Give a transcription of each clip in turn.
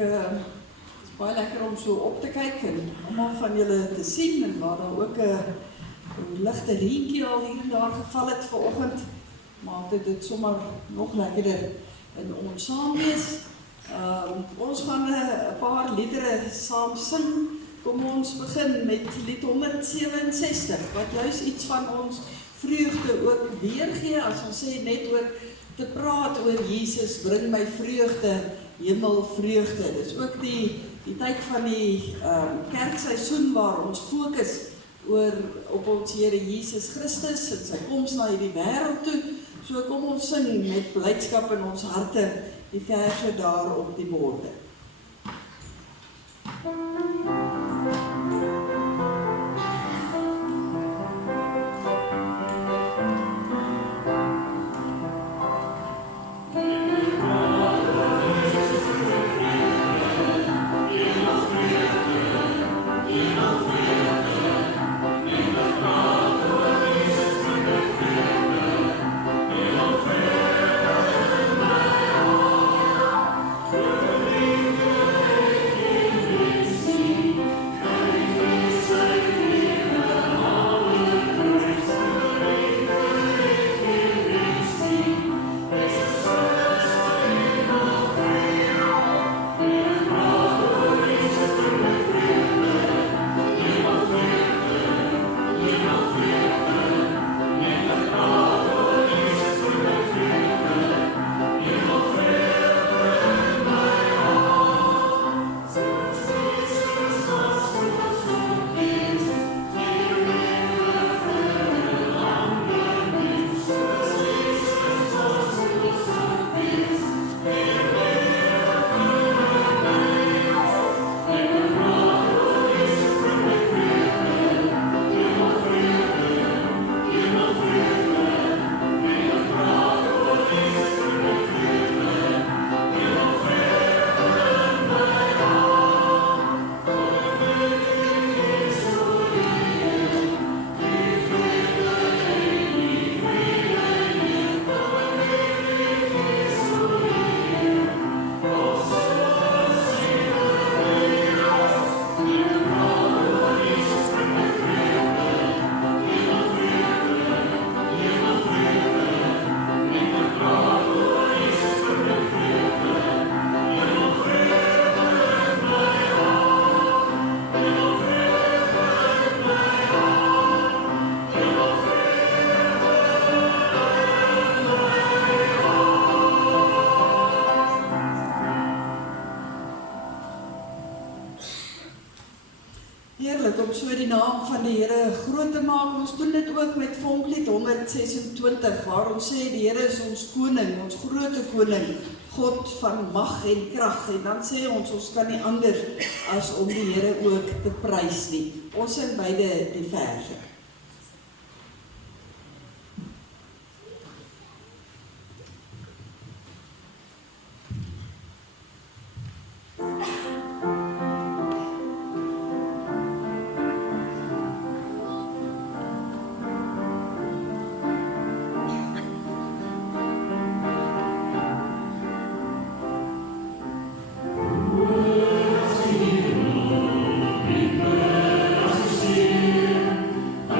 is baie lekker om so op te kyk en almal van julle te sien en waar daar ook 'n ligte reentjie al hier en daar geval het vanoggend, maak dit sommer nog lekkerder in ons saam wees. Ons gaan 'n paar liedere saam sing. Kom ons begin met lied 167, wat juist iets van ons vreugde ook weergee, as ons sê net oor te praat oor Jesus, bring my vreugde, hemelvreugde. Dit is ook die tyd van die kerkseisoen waar ons fokus op ons Here Jesus Christus en sy koms na hierdie wêreld toe. So kom ons sing met blydskap in ons harte die verse daar op die borde. Om so die naam van die Here groot te maak. Ons doen dit ook met vonklied 126, waar ons sê die Here is ons koning, ons grote koning, God van mag en krag. En dan sê ons kan nie anders as om die Here ook te prys nie. Ons sing beide die verse. I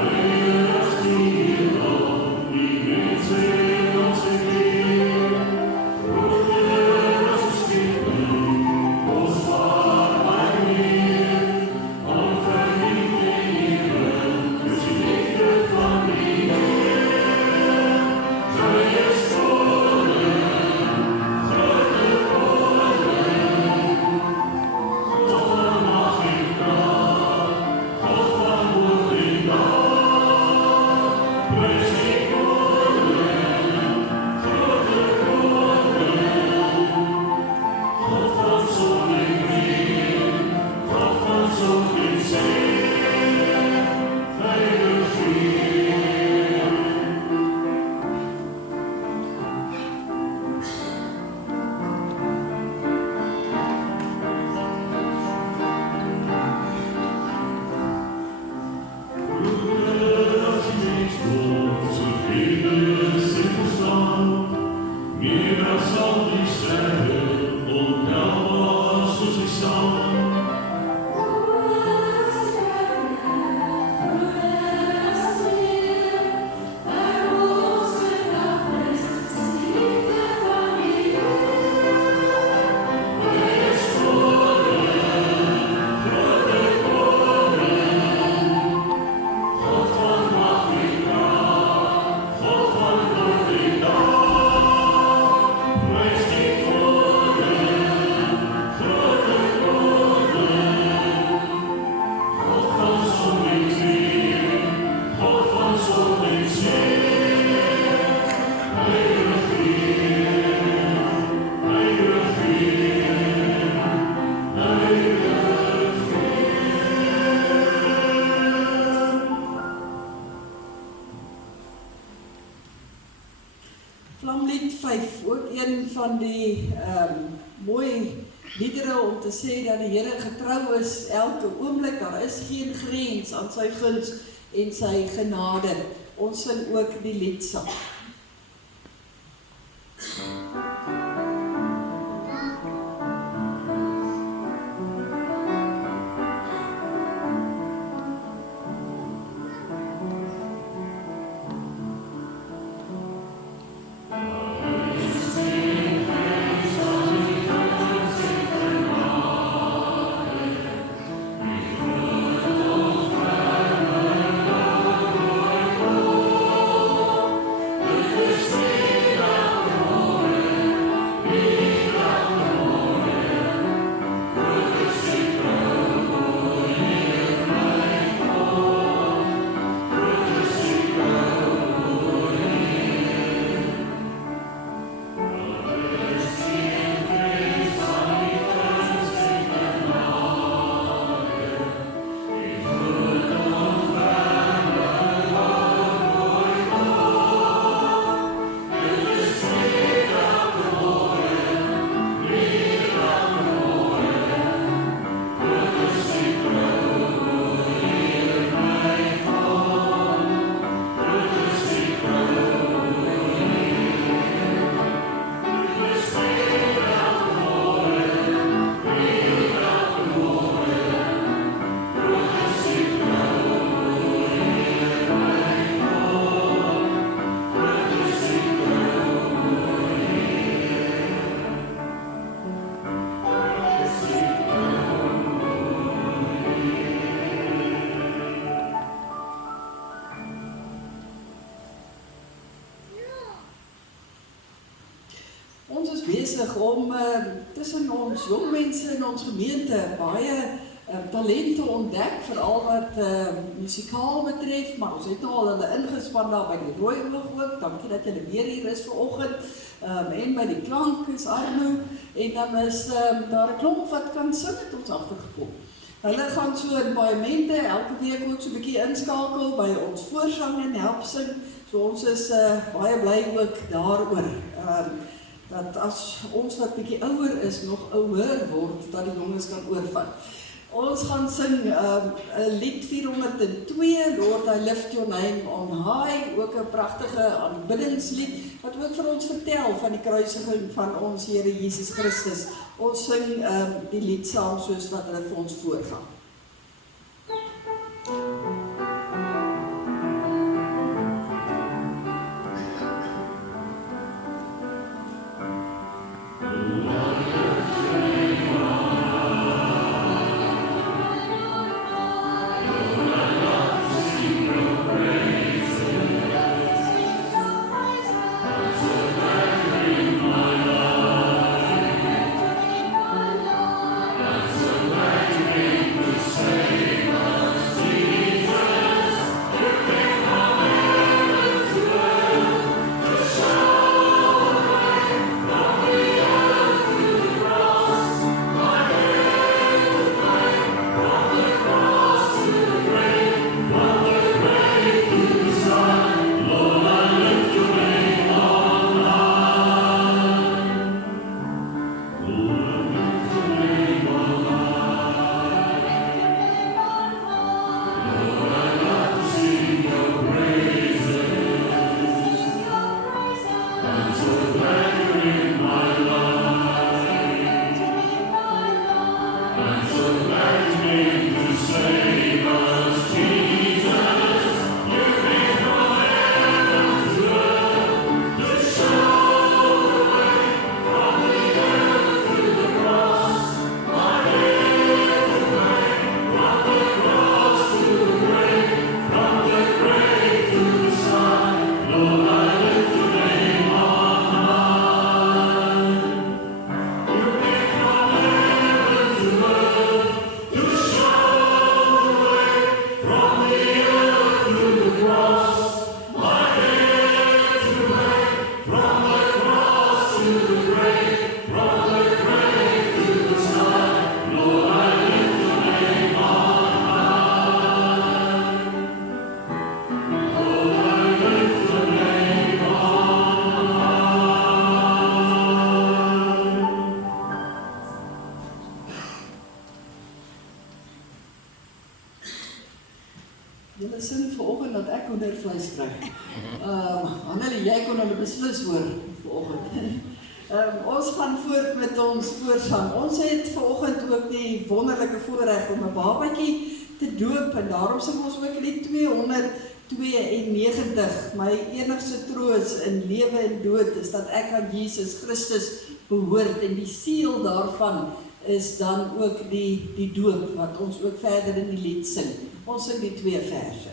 Vlamlied 5, ook een van die mooi liedere om te sê dat die Here getrou is elke oomblik, daar is geen grens aan sy guns en sy genade. Ons sing ook die lied saam. Ons is besig om tussen ons jong mense in ons gemeente baie talente ontdek, veral wat musikaal betref, maar ons het al hulle ingespan daar by die Rooi Oog ook. Dankie dat julle weer hier is vanoggend. En by die klank is Arno, en dan is daar 'n klomp wat kan sing het ons agtergekom. Hulle gaan so in paaiemente elke week ook so 'n bietjie inskakel by ons voorsang en help sing. So ons is baie bly ook daaroor. Dat as ons wat bietjie ouer is, nog ouer word, dat die jonges kan oorvat. Ons gaan sing lied 402, Lord I lift your name on high, ook 'n pragtige aanbiddingslied, wat ook vir ons vertel van die kruisiging van ons Here Jesus Christus. Ons sing die lied saam soos wat hulle vir ons voorgaan. Julle sing vanoggend dat ek hoendervleis kry. Annelie, jy kon hulle beslis hoor vanoggend. Ons gaan voort met ons voorsang. Ons het vanoggend ook die wonderlike voorreg om 'n babatjie te doop en daarom sing ons ook die 292. My enigste troos in lewe en dood is dat ek aan Jesus Christus behoort en die siel daarvan is dan ook die doop wat ons ook verder in die lied sing. Ons sing die 2 verse.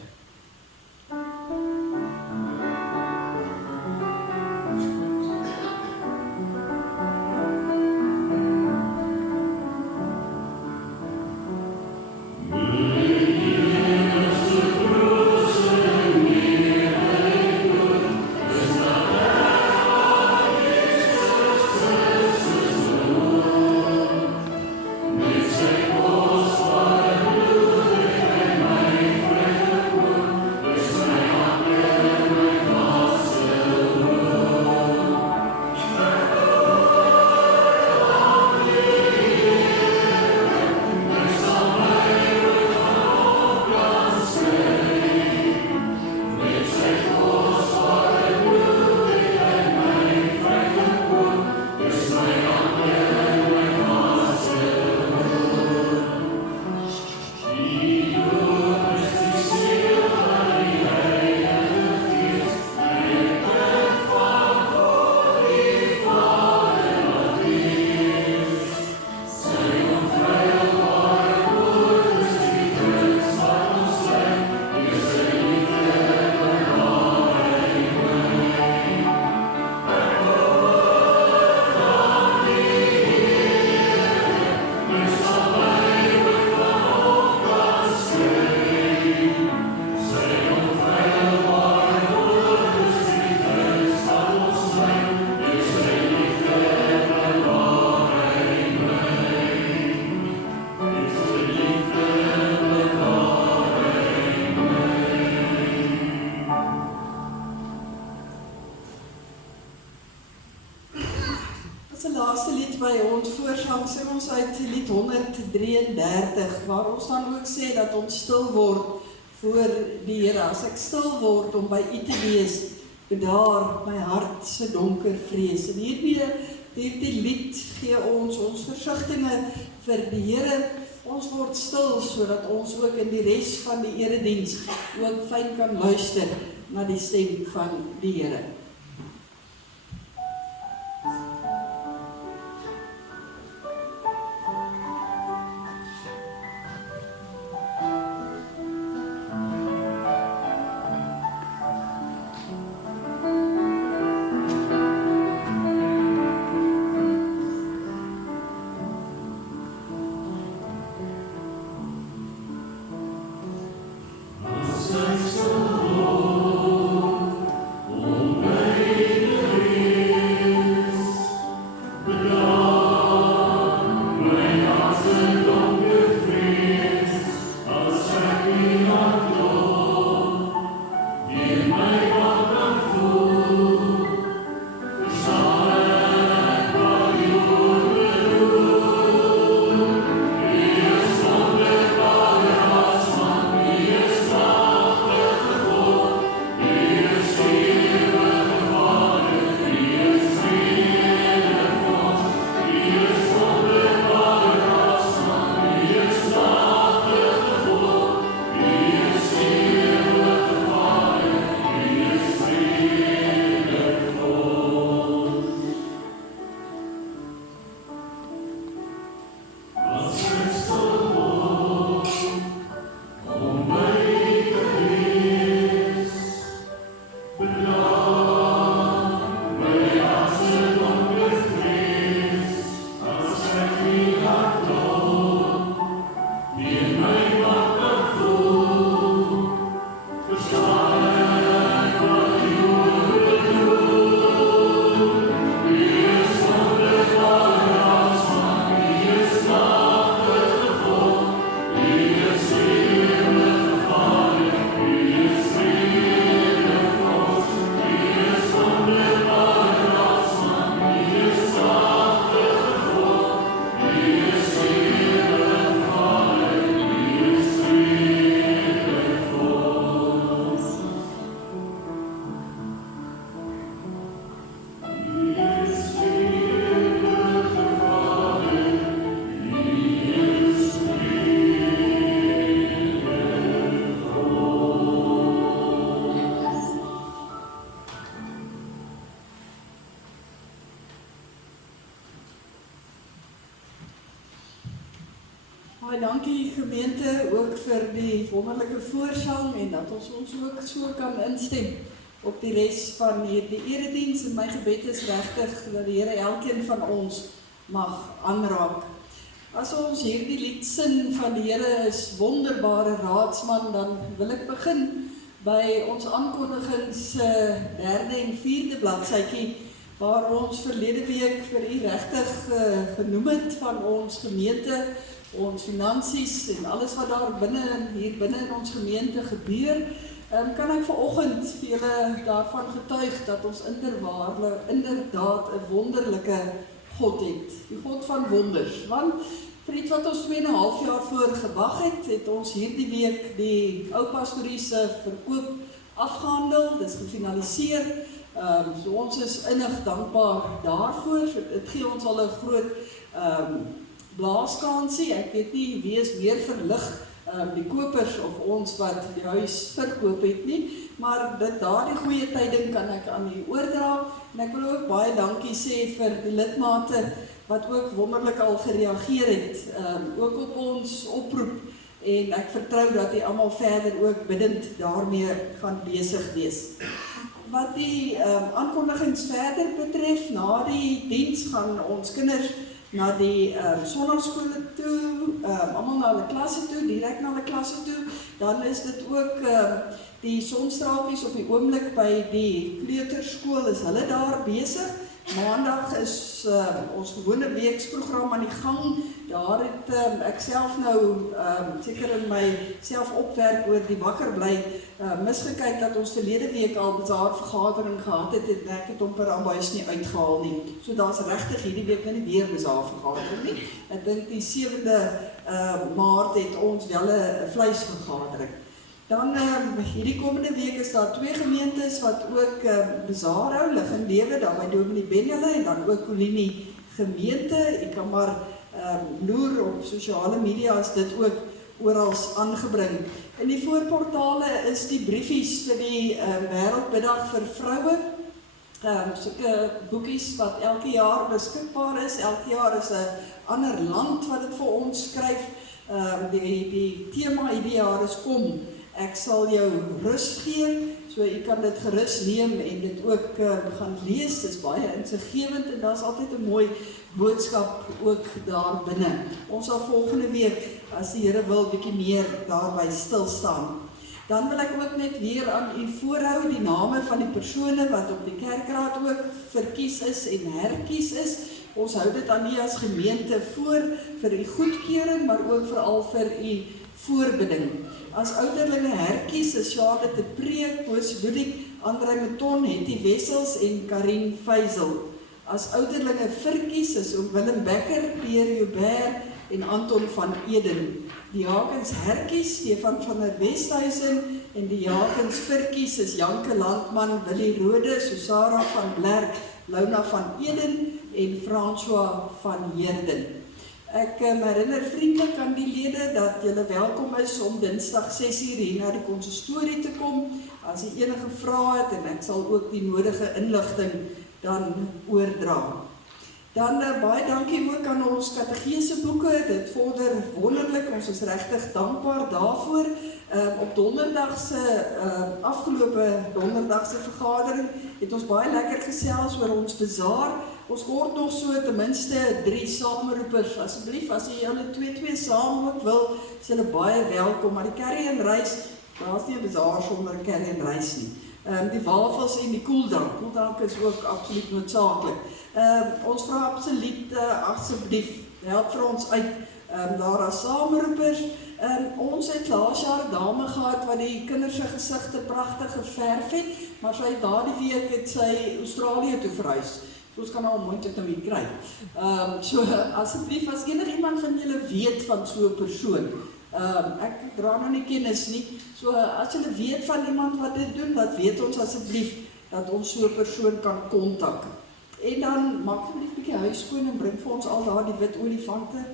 Sing ons uit lied 133, waar ons dan ook sê dat ons stil word voor die Here. As ek stil word om by U te wees, bedaar my hart se donker vrees. En hierdie lied gee ons versigtinge vir die Here. Ons word stil sodat ons ook in die res van die erediens ook fyn kan luister na die stem van die Here. Oh Baie dankie gemeente ook vir die wonderlike voorsalm en dat ons ook so kan instem op die res van hierdie erediens. En my gebed is regtig dat die Here elkeen van ons mag aanraak. As ons hierdie lied sing van die Here is wonderbare raadsman, dan wil ek begin by ons aankondigings 3de en 4de bladsytjie, waar ons verlede week vir u regtig genoem het van ons gemeente, ons finansies en alles wat daar hier binne in ons gemeente gebeur. Kan ek vanoggend vir julle daarvan getuig dat ons inderdaad 'n wonderlike God het, die God van wonders. Want vir iets wat ons 2,5 jaar voor gewag het ons hierdie week die ou pastorie se verkoop afgehandel, dis gefinaliseer. So ons is innig dankbaar daarvoor. Dit gee ons al 'n groot blaaskansie. Ek weet nie wie is meer verlig, die kopers of ons wat die huis verkoop het nie, maar daardie goeie tyding kan ek aan u oordra. En ek wil ook baie dankie sê vir die lidmate wat ook wonderlik al gereageer het, ook op ons oproep. En ek vertrou dat die almal verder ook bidend daarmee gaan besig wees. Wat die aankondigings verder betref, na die diens gaan ons kinders na die sonnaarskole toe, almal na hulle klasse toe, direk na hulle klasse toe. Dan is dit ook die sonstraaltjies op die oomblik by die kleuterskool, is hulle daar besig. Maandag is ons gewone weeksprogram aan die gang. Daar het ek self nou seker in my self opwerk oor die wakker bly misgekyk dat ons verlede week al bazaar vergadering gehad het en ek het hom per ambuis nie uitgehaal nie. So daar's regtig hierdie week nie weer bazaar vergadering nie. Ek dink die 7de Maart het ons wel 'n vleisvergadering. Dan hierdie komende week is daar 2 gemeentes wat ook bazaar hou, lig en lewe, daar by Dominee Benjele en dan ook Kolinie gemeente. Ek kan maar loer op sosiale media as dit ook oral aangebring. In die voorportale is die briefies vir die Wêreldmiddag vir vroue. Sulke boekies wat elke jaar beskikbaar is. Elke jaar is 'n ander land wat dit vir ons skryf. Die tema hierdie jaar is kom. Ek sal jou rus gee, so jy kan dit gerus neem en dit ook gaan lees. Dit is baie insiggewend en daar's altyd 'n mooi boodskap ook daar binne. Ons sal volgende week, as die Here wil, bietjie meer daarby stil staan. Dan wil ek ook net weer aan u voorhou die name van die persone wat op die kerkraad ook verkies is en herkies is. Ons hou dit aan u as gemeente voor vir u goedkeuring, maar ook veral vir u voorbidding. As ouderlinge herkies is Charlotte de Preek, Koos Boedik, André Meton, Hetty Wessels en Karin Feisel. As ouderlinge verkies is ook Willem Becker, Pierre Joubert en Anton van Eden. Die Jakens herkies, Stefan van der Westhuizen en die Jakens verkies is Janke Landman, Willie Rode, Susara van Blerk, Launa van Eden en François van Heerden. Ek herinner vriendelik aan die lede dat julle welkom is om Dinsdag 6uur hier na die konsistorie te kom, as jy enige vrae het, en ek sal ook die nodige inligting dan oordra. Dan baie dankie ook aan ons kategese boeke, dit vorder wonderlik, ons is regtig dankbaar daarvoor. Op donderdagse, afgelope donderdagse vergadering, het ons baie lekker gesels oor ons bazaar. Ons word nog so ten minste 3 saamroepers, asseblief, as jy julle 2 saam ook wil, is julle baie welkom, maar die curry en rys, daar is nie 'n bazaar sonder curry en rys nie. Die wafels en die koeldrank is ook absoluut noodsaaklik. Ons vra absoluut, asseblief, help vir ons uit, daar as saamroepers. Ons het laas jaar 'n dame gehad wat die kinders se gesigte pragtig geverf het, maar sy daardie week het sy Australië toe verhuis. Ons kan al mooi dit nou hier kry. So asseblief, as iemand van julle weet van so 'n persoon, ek dra nou nie kennis nie, so as julle weet van iemand wat dit doen, laat weet ons asseblief dat ons so 'n persoon kan kontak. En dan maak asseblief 'n bietjie huis skoon en bring vir ons al daardie wit olifante.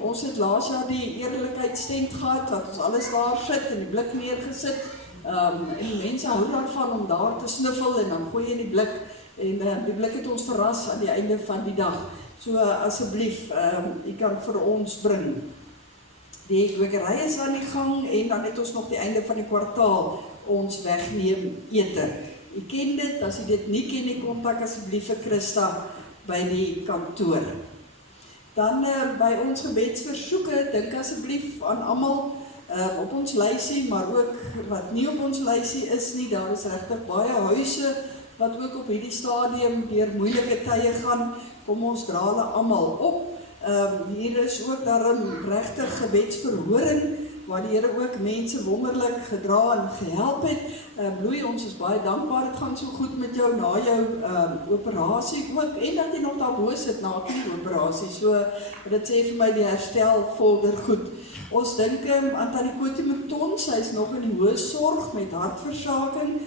Ons het laas jaar die eerlikheidstent gehad, dat ons alles daar sit en die blik neergesit. En die mense hou daarvan om daar te sniffel en dan gooi jy die blik. En die blik het ons verras aan die einde van die dag. So asseblief, u kan vir ons bring. Die kwekery is aan die gang en dan het ons nog die einde van die kwartaal ons wegneem ete. U ken dit, as u dit nie ken, kontak asseblief vir Christa by die kantoor. Dan by ons gebedsversoeke, dink asseblief aan almal op ons lysie, maar ook wat nie op ons lysie is nie. Daar is regtig baie huise wat ook op hierdie stadium deur moeilike tye gaan. Kom ons dra hulle almal op. Hier is ook daarin regtig gebedsverhoring, waar die Here ook mense wonderlik gedra en gehelp het. Bloei, ons is baie dankbaar, het gaan so goed met jou na jou operasie ook, en dat jy nog daarbo sit na die operasie, so dit sê vir my die herstel vorder goed. Ons dink aan Tannie Kotie Mouton, sy is nog in die hoë sorg met hartversaking,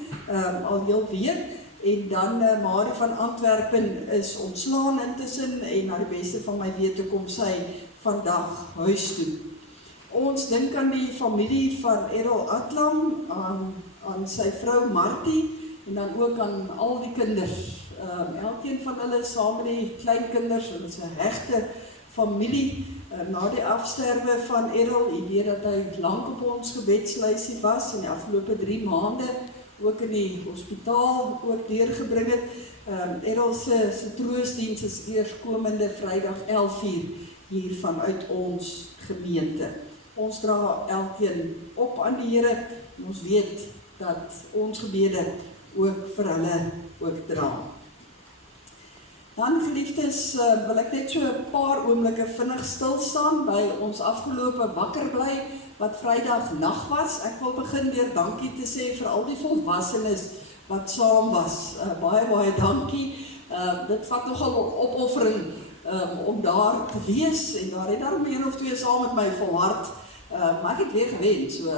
al heel week. En dan Marie van Antwerpen is ontslaan intussen en na die beste van my wete kom sy vandag huis toe. Ons dink aan die familie van Errol Atlam, aan sy vrou Martie en dan ook aan al die kinders. Elkeen van hulle saam met die kleinkinders, hulle is 'n regte familie. Na die afsterwe van Errol, jy weet dat hy lank op ons gebedslysie was in die afgelope 3 maande. Ook in die hospitaal ook deurgebring het. Errol se troostdiens is eerskomende Vrydag 11:00 hier vanuit ons gemeente. Ons dra elkeen op aan die Here en ons weet dat ons gebede ook vir hulle ook dra. Dan geliefdes, wil ek net so 'n paar oomblikke vinnig stil staan by ons afgelope wakker bly wat Vrydag nag was. Ek wil begin deur dankie te sê vir al die volwassenes wat saam was. Baie dankie. Dit vat nogal opoffering om daar te wees en daar het daarom 1 of 2 saam met my volhard. Maar ek het weer gewen, so.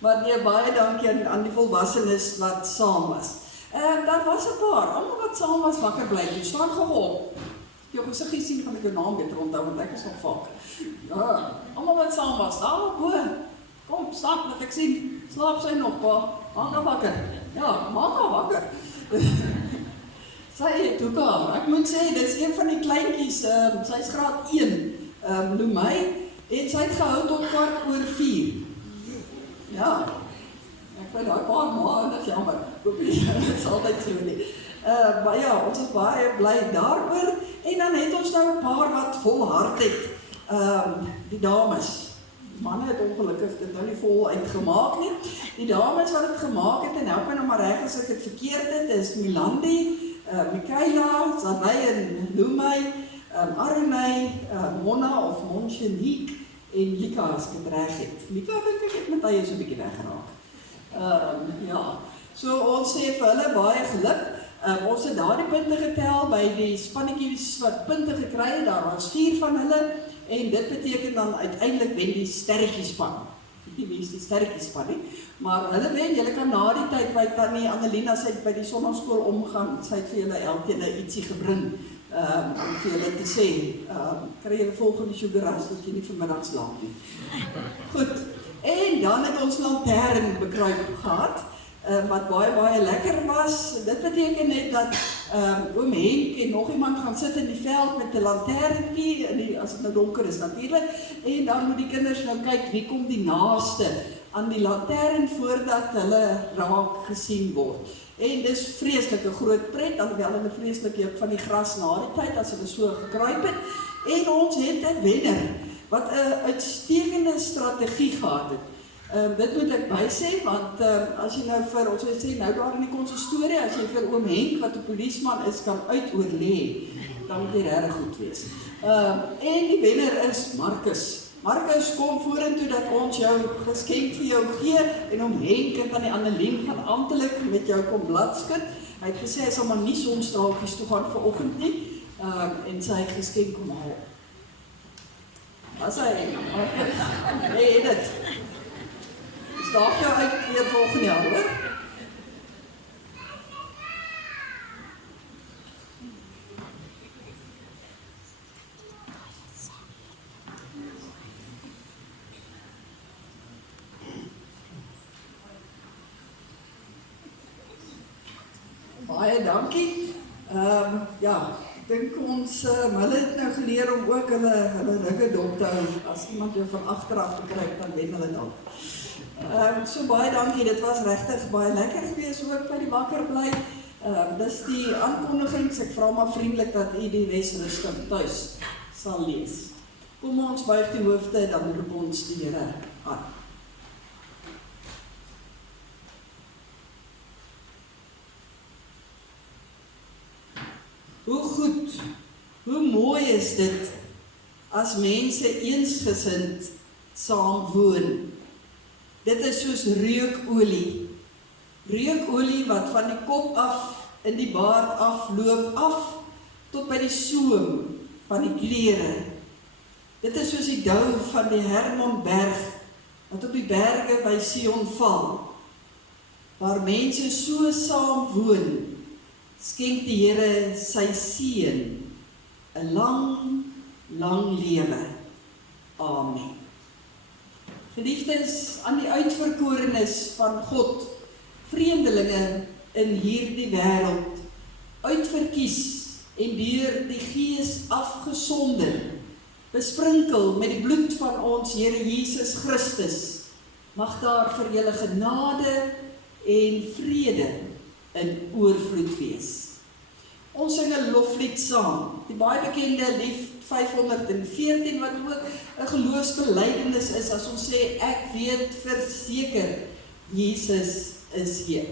Maar nee, baie dankie aan die volwassenes wat saam was. Daar was 'n paar, almal wat saam was wakker bly. Toe staan gehoor. Jou gesiggie sien kan ek jou naam beter onthou, want ek is nog vaak. Ja, almal wat saam was, daar bo. Kom, stap, laat ek sien. Slaap sy nog, pa? Maak haar wakker. Ja, maak haar wakker. Sy het ook al. Ek moet sê, dit is een van die kleintjies, sy is graad 1, Lumei, en sy het gehou tot 4:15. Ja. Ek vind daai paar maande jammer. Dit is altyd so nie. Maar ja, ons is baie bly daaroor. En dan het ons nou 'n paar wat volhard het. Die dames. Die manne het ongelukkig dit nou nie vol uitgemaak nie. Die dames wat dit gemaak het, en help my nou maar reg as ek dit verkeerd het, is Milandi, Michaela, Zanay en Lumei, Arunay, Mona of Monchenique en Lika as ek dit reg het. Lika dink ek het met hy so 'n bietjie weggeraak. Ja, so ons sê vir hulle baie geluk. Ons het daardie punte getel by die spannetjies wat punte gekry het. Daar was 4 van hulle en dit beteken dan uiteindelik wen die sterretjiespan. Nie wie is die sterretjiespan nie, maar hulle wen. Julle kan na die tyd by Tannie Annelina sy by die sonnaarskool omgaan. Sy het vir julle elkeen ietsie gebring om vir julle te sê, kry julle volgende sugarras dat jy nie vanmiddag slaap nie. Goed. En dan het ons lantern bekruip gehad, wat baie lekker was. Dit beteken net dat oom Henk en nog iemand gaan sit in die veld met 'n lanterntjie, as dit nou donker is natuurlik, en dan moet die kinders nou kyk wie kom die naaste aan die lantern voordat hulle raak gesien word. En dis vreeslike groot pret, alhoewel hulle vreeslik juk van die gras na die tyd as hulle so gekruip het. En ons het 'n wenner wat 'n uitstekende strategie gehad het. Dit moet ek bysê, want as jy nou vir, ons sê nou daar in die konsistorie, as jy vir oom Henk, wat 'n polisieman is, kan uitoorlê, dan moet jy regtig goed wees. En die wenner is Marcus. Marcus, kom vorentoe dat ons jou geskenk vir jou gee, en oom Henk en Tannie Annelien gaan amptelik met jou kom bladskud. Hy het gesê, hy sal maar nie sonstraaltjies toe gaan vanoggend nie, en sy geskenk kom haal. As hy, nee, dit. Staaf jou uit weer volgende jaar, hoor. Baie dankie. Ja, dink ons, hulle het nou geleer om ook hulle rugge dop te hou. As iemand jou van agteraf te kry, dan wen hulle dan. So baie dankie, dit was regtig baie lekker gewees ook by die wakker bly. Dis die aankondigings, ek vra maar vriendelik dat u die res rustig tuis sal lees. Kom ons buig die hoofde, dan roep ons die Here aan. Hoe goed, hoe mooi is dit as mense eensgesind saam woon. Dit is soos reukolie. Reukolie wat van die kop af in die baard afloop af tot by die soem van die klere. Dit is soos die dou van die Hermonberg wat op die berge by Sion val, waar mense so saam woon. Skenk die Here sy seën, 'n lang, lang lewe. Amen. Geliefdes, aan die uitverkorenes van God, vreemdelinge in hierdie wêreld, uitverkies en deur die Gees afgesonder, besprinkel met die bloed van ons Here Jesus Christus, mag daar vir julle genade en vrede in oorvloed wees. Ons sing 'n loflied saam, die baie bekende lied 514 wat ook 'n geloofsbelijdenis is as ons sê ek weet verseker Jesus is Heer.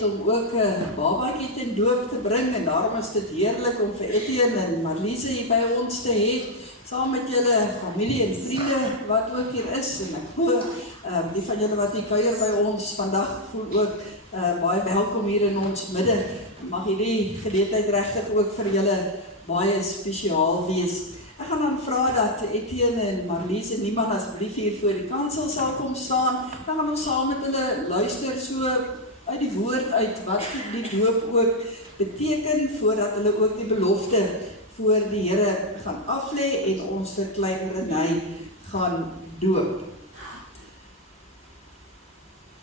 Om ook 'n babatjie ten doop te bring en daarom is dit heerlik om vir Etienne en Marliese hier by ons te hê, saam met julle familie en vriende wat ook hier is en ek hoor die van julle wat hier kuier by ons vandag voel ook baie welkom hier in ons midde. Mag hierdie geleentheid regtig ook vir julle baie spesiaal wees. Ek gaan dan vra dat Etienne en Marliese niemand asseblief hier voor die kansel sal kom staan. Dan gaan ons saam met hulle luister so uit die woord uit wat die doop ook beteken voordat hulle ook die belofte voor die Here gaan aflê en ons vir klein Renay gaan doop.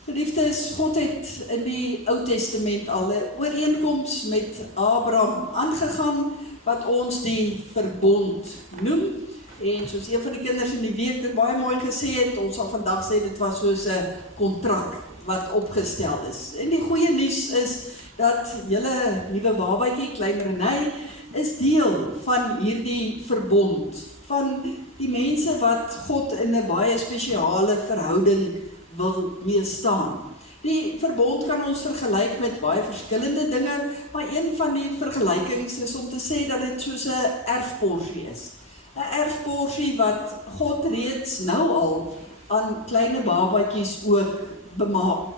Geliefdes, God het in die Ou Testament al 'n ooreenkoms met Abraham aangegaan wat ons die verbond noem. En soos een van die kinders in die week dit baie mooi gesê het, ons sal vandag sê dit was soos 'n kontrak wat opgestel is. En die goeie nuus is dat julle nuwe babatjie, klein Renay, is deel van hierdie verbond, van die mense wat God in 'n baie spesiale verhouding wil mee staan. Die verbond kan ons vergelyk met baie verskillende dinge, maar een van die vergelykings is om te sê dat dit soos 'n erfporsie is. 'n Erfporsie wat God reeds nou al aan kleine babatjies ook bemaak.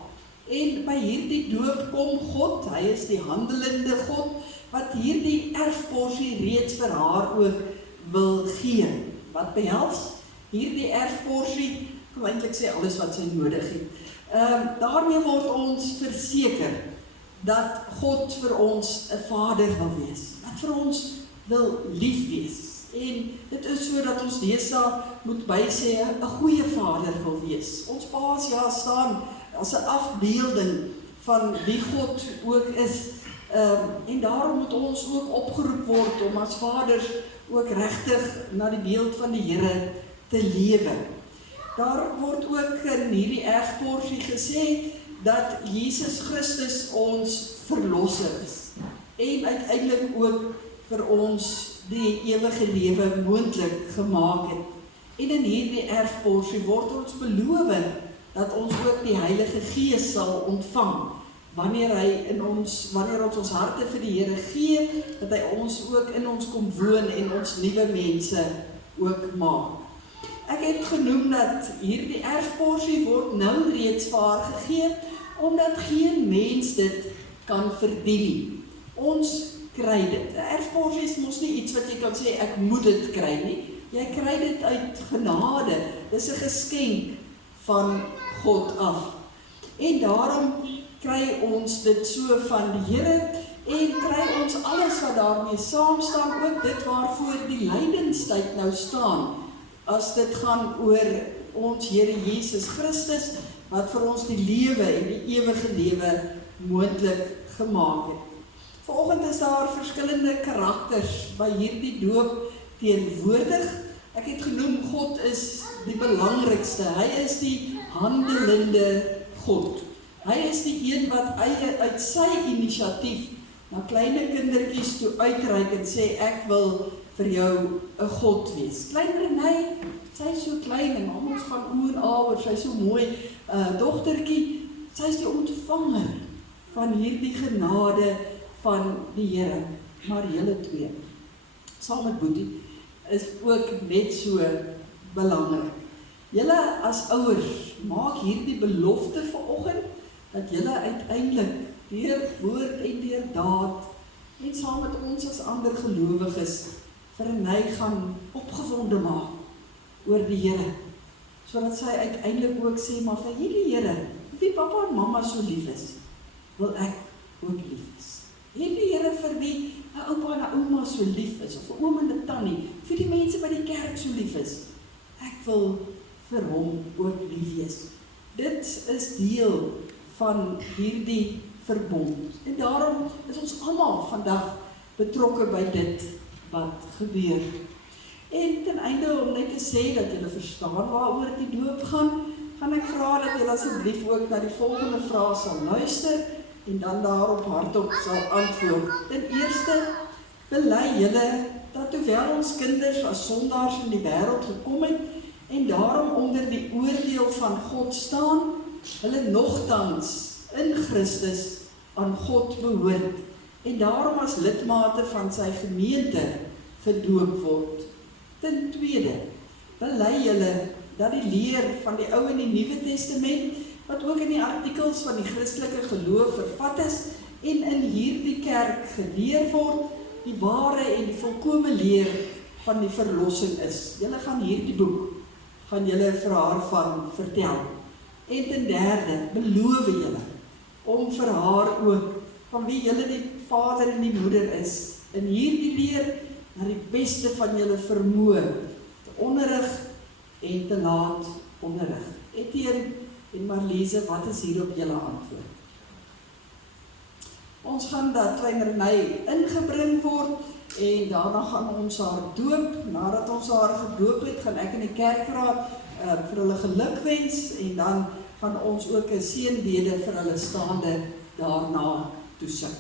En by hierdie doop kom God, hy is die handelende God, wat hierdie erfporsie reeds vir haar ook wil gee. Wat behels? Hierdie erfporsie, kan eintlik sê alles wat sy nodig het. Daarmee word ons verseker dat God vir ons 'n vader wil wees, wat vir ons wil lief wees. En dit is so dat ons deesdae moet bysê 'n goeie vader wil wees. Ons paas ja staan as 'n afbeelding van wie God ook is. En daarom moet ons ook opgeroep word om as vaders ook regtig na die beeld van die Here te lewe. Daar word ook in hierdie erfporsie gesê dat Jesus Christus ons verlosser is en uiteindelik ook vir ons die ewige lewe moontlik gemaak het. En in hierdie erfporsie word ons beloof dat ons ook die Heilige Gees sal ontvang wanneer ons harte vir die Here gee, dat hy ons ook in ons kom woon en ons nuwe mense ook maak. Ek het genoem dat hierdie erfporsie word nou reeds vir haar gegee, omdat geen mens dit kan verdien nie. Ons kry dit. 'n Erfporsie is mos nie iets wat jy kan sê, ek moet dit kry nie. Jy kry dit uit genade. Dis 'n geskenk van God af. En daarom kry ons dit so van die Here en kry ons alles wat daarmee saamstaan, ook dit waarvoor die lydenstyd nou staan, as dit gaan oor ons Here Jesus Christus, wat vir ons die lewe en die ewige lewe moontlik gemaak het. Vanoggend is daar verskillende karakters by hierdie doop teenwoordig. Ek het genoem, God is die belangrikste. Hy is die handelende God. Hy is die een wat uit sy inisiatief na kleine kindertjies toe uitreik en sê, ek wil vir jou 'n God wees. Klein Renay, sy is so klein en ons gaan oor en oor, sy is so mooi dogtertjie, sy is die ontvanger van hierdie genade van die Here, maar julle twee, saam met Boetie, is ook net so belangrik. Julle as ouers, maak hierdie belofte vanoggend, dat julle uiteindelik deur woord en deur daad, en saam met ons as ander gelowiges, vir Renay gaan opgewonde maak oor die Here, sodat sy uiteindelik ook sê, maar vir hierdie Here, wie papa en mama so lief is, wil ek ook lief is. Hierdie Here vir wie 'n oupa en 'n ouma so lief is, of 'n oom en 'n tannie, vir die mense by die kerk so lief is, ek wil vir hom ook lief wees. Dit is deel van hierdie verbond. En daarom is ons almal vandag betrokke by dit wat gebeur. En ten einde om net te sê dat julle verstaan waaroor die doop gaan ek vra dat julle asseblief ook na die volgende vrae sal luister en dan daarop hardop sal antwoord. Ten eerste, bely julle dat hoewel ons kinders as sondaars in die wêreld gekom het en daarom onder die oordeel van God staan, hulle nogtans in Christus aan God behoort en daarom as lidmate van sy gemeente gedoop word. Ten tweede, bely julle dat die leer van die Ou en die Nuwe Testament, wat ook in die artikels van die Christelike geloof vervat is en in hierdie kerk geleer word, die ware en die volkome leer van die verlossing is. Julle gaan hierdie boek, gaan julle vir haar van vertel. En ten derde, beloof julle om vir haar ook, van wie julle die vader en die moeder is, in hierdie leer na die beste van julle vermoë te onderrig en te laat onderrig. Etienne en Marliese, wat is hierop julle antwoord? Ons gaan dat klein Renay ingebring word en daarna gaan ons haar doop. Nadat ons haar gedoop het, gaan ek in die kerkraad vir hulle gelukwens en dan gaan ons ook 'n seënbede vir hulle staande daarna toesig.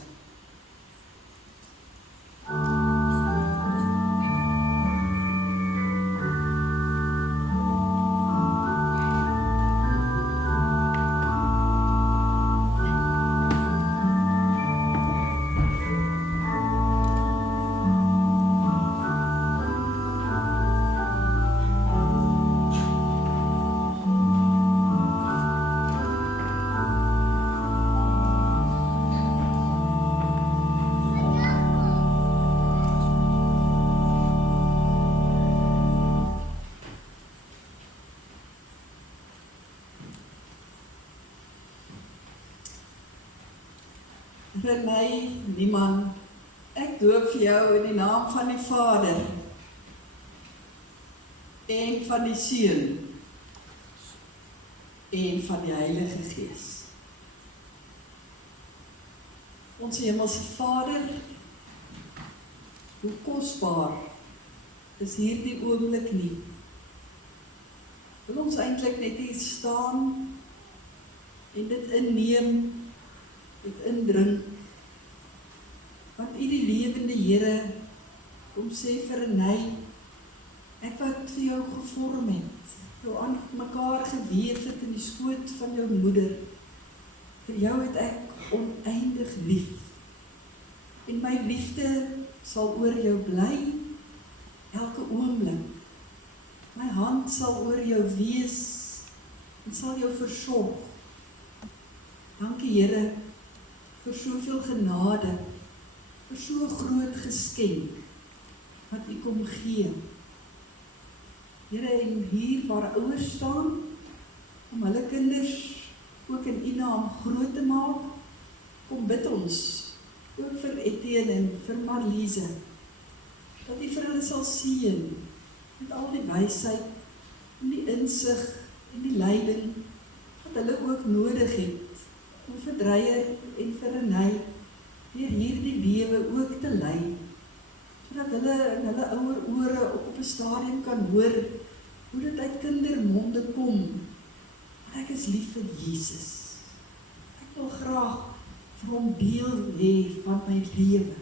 Renay Niemann, ek doop vir jou in die naam van die Vader en van die Seun en van die Heilige Gees. Ons Hemelse Vader, hoe kosbaar is hierdie oomblik nie. Wil ons eintlik net hier staan en dit inneem, dit indrink, want U die lewende Here kom sê vir Renay, ek wat vir jou gevorm het, jou aan mekaar geweef het in die skoot van jou moeder, vir jou het ek oneindig lief, en my liefde sal oor jou bly, elke oomblik, my hand sal oor jou wees, en sal jou versorg. Dankie Here, vir soveel genade, vir so groot geskenk, wat U kom gee. Here, en hier waar ouers staan, om hulle kinders ook in U naam groot te maak, kom bid ons, ook vir Etienne en vir Marliese, dat U vir hulle sal seën, met al die wysheid, en die insig, en die leiding, wat hulle ook nodig het, om vir Dreyer en vir Renay deur hierdie lewe ook te lei, sodat hulle in hulle ouer ore op 'n stadium kan hoor hoe dit uit kindermonde kom. Ek is lief vir Jesus. Ek wil graag vir hom deel hê van my lewe.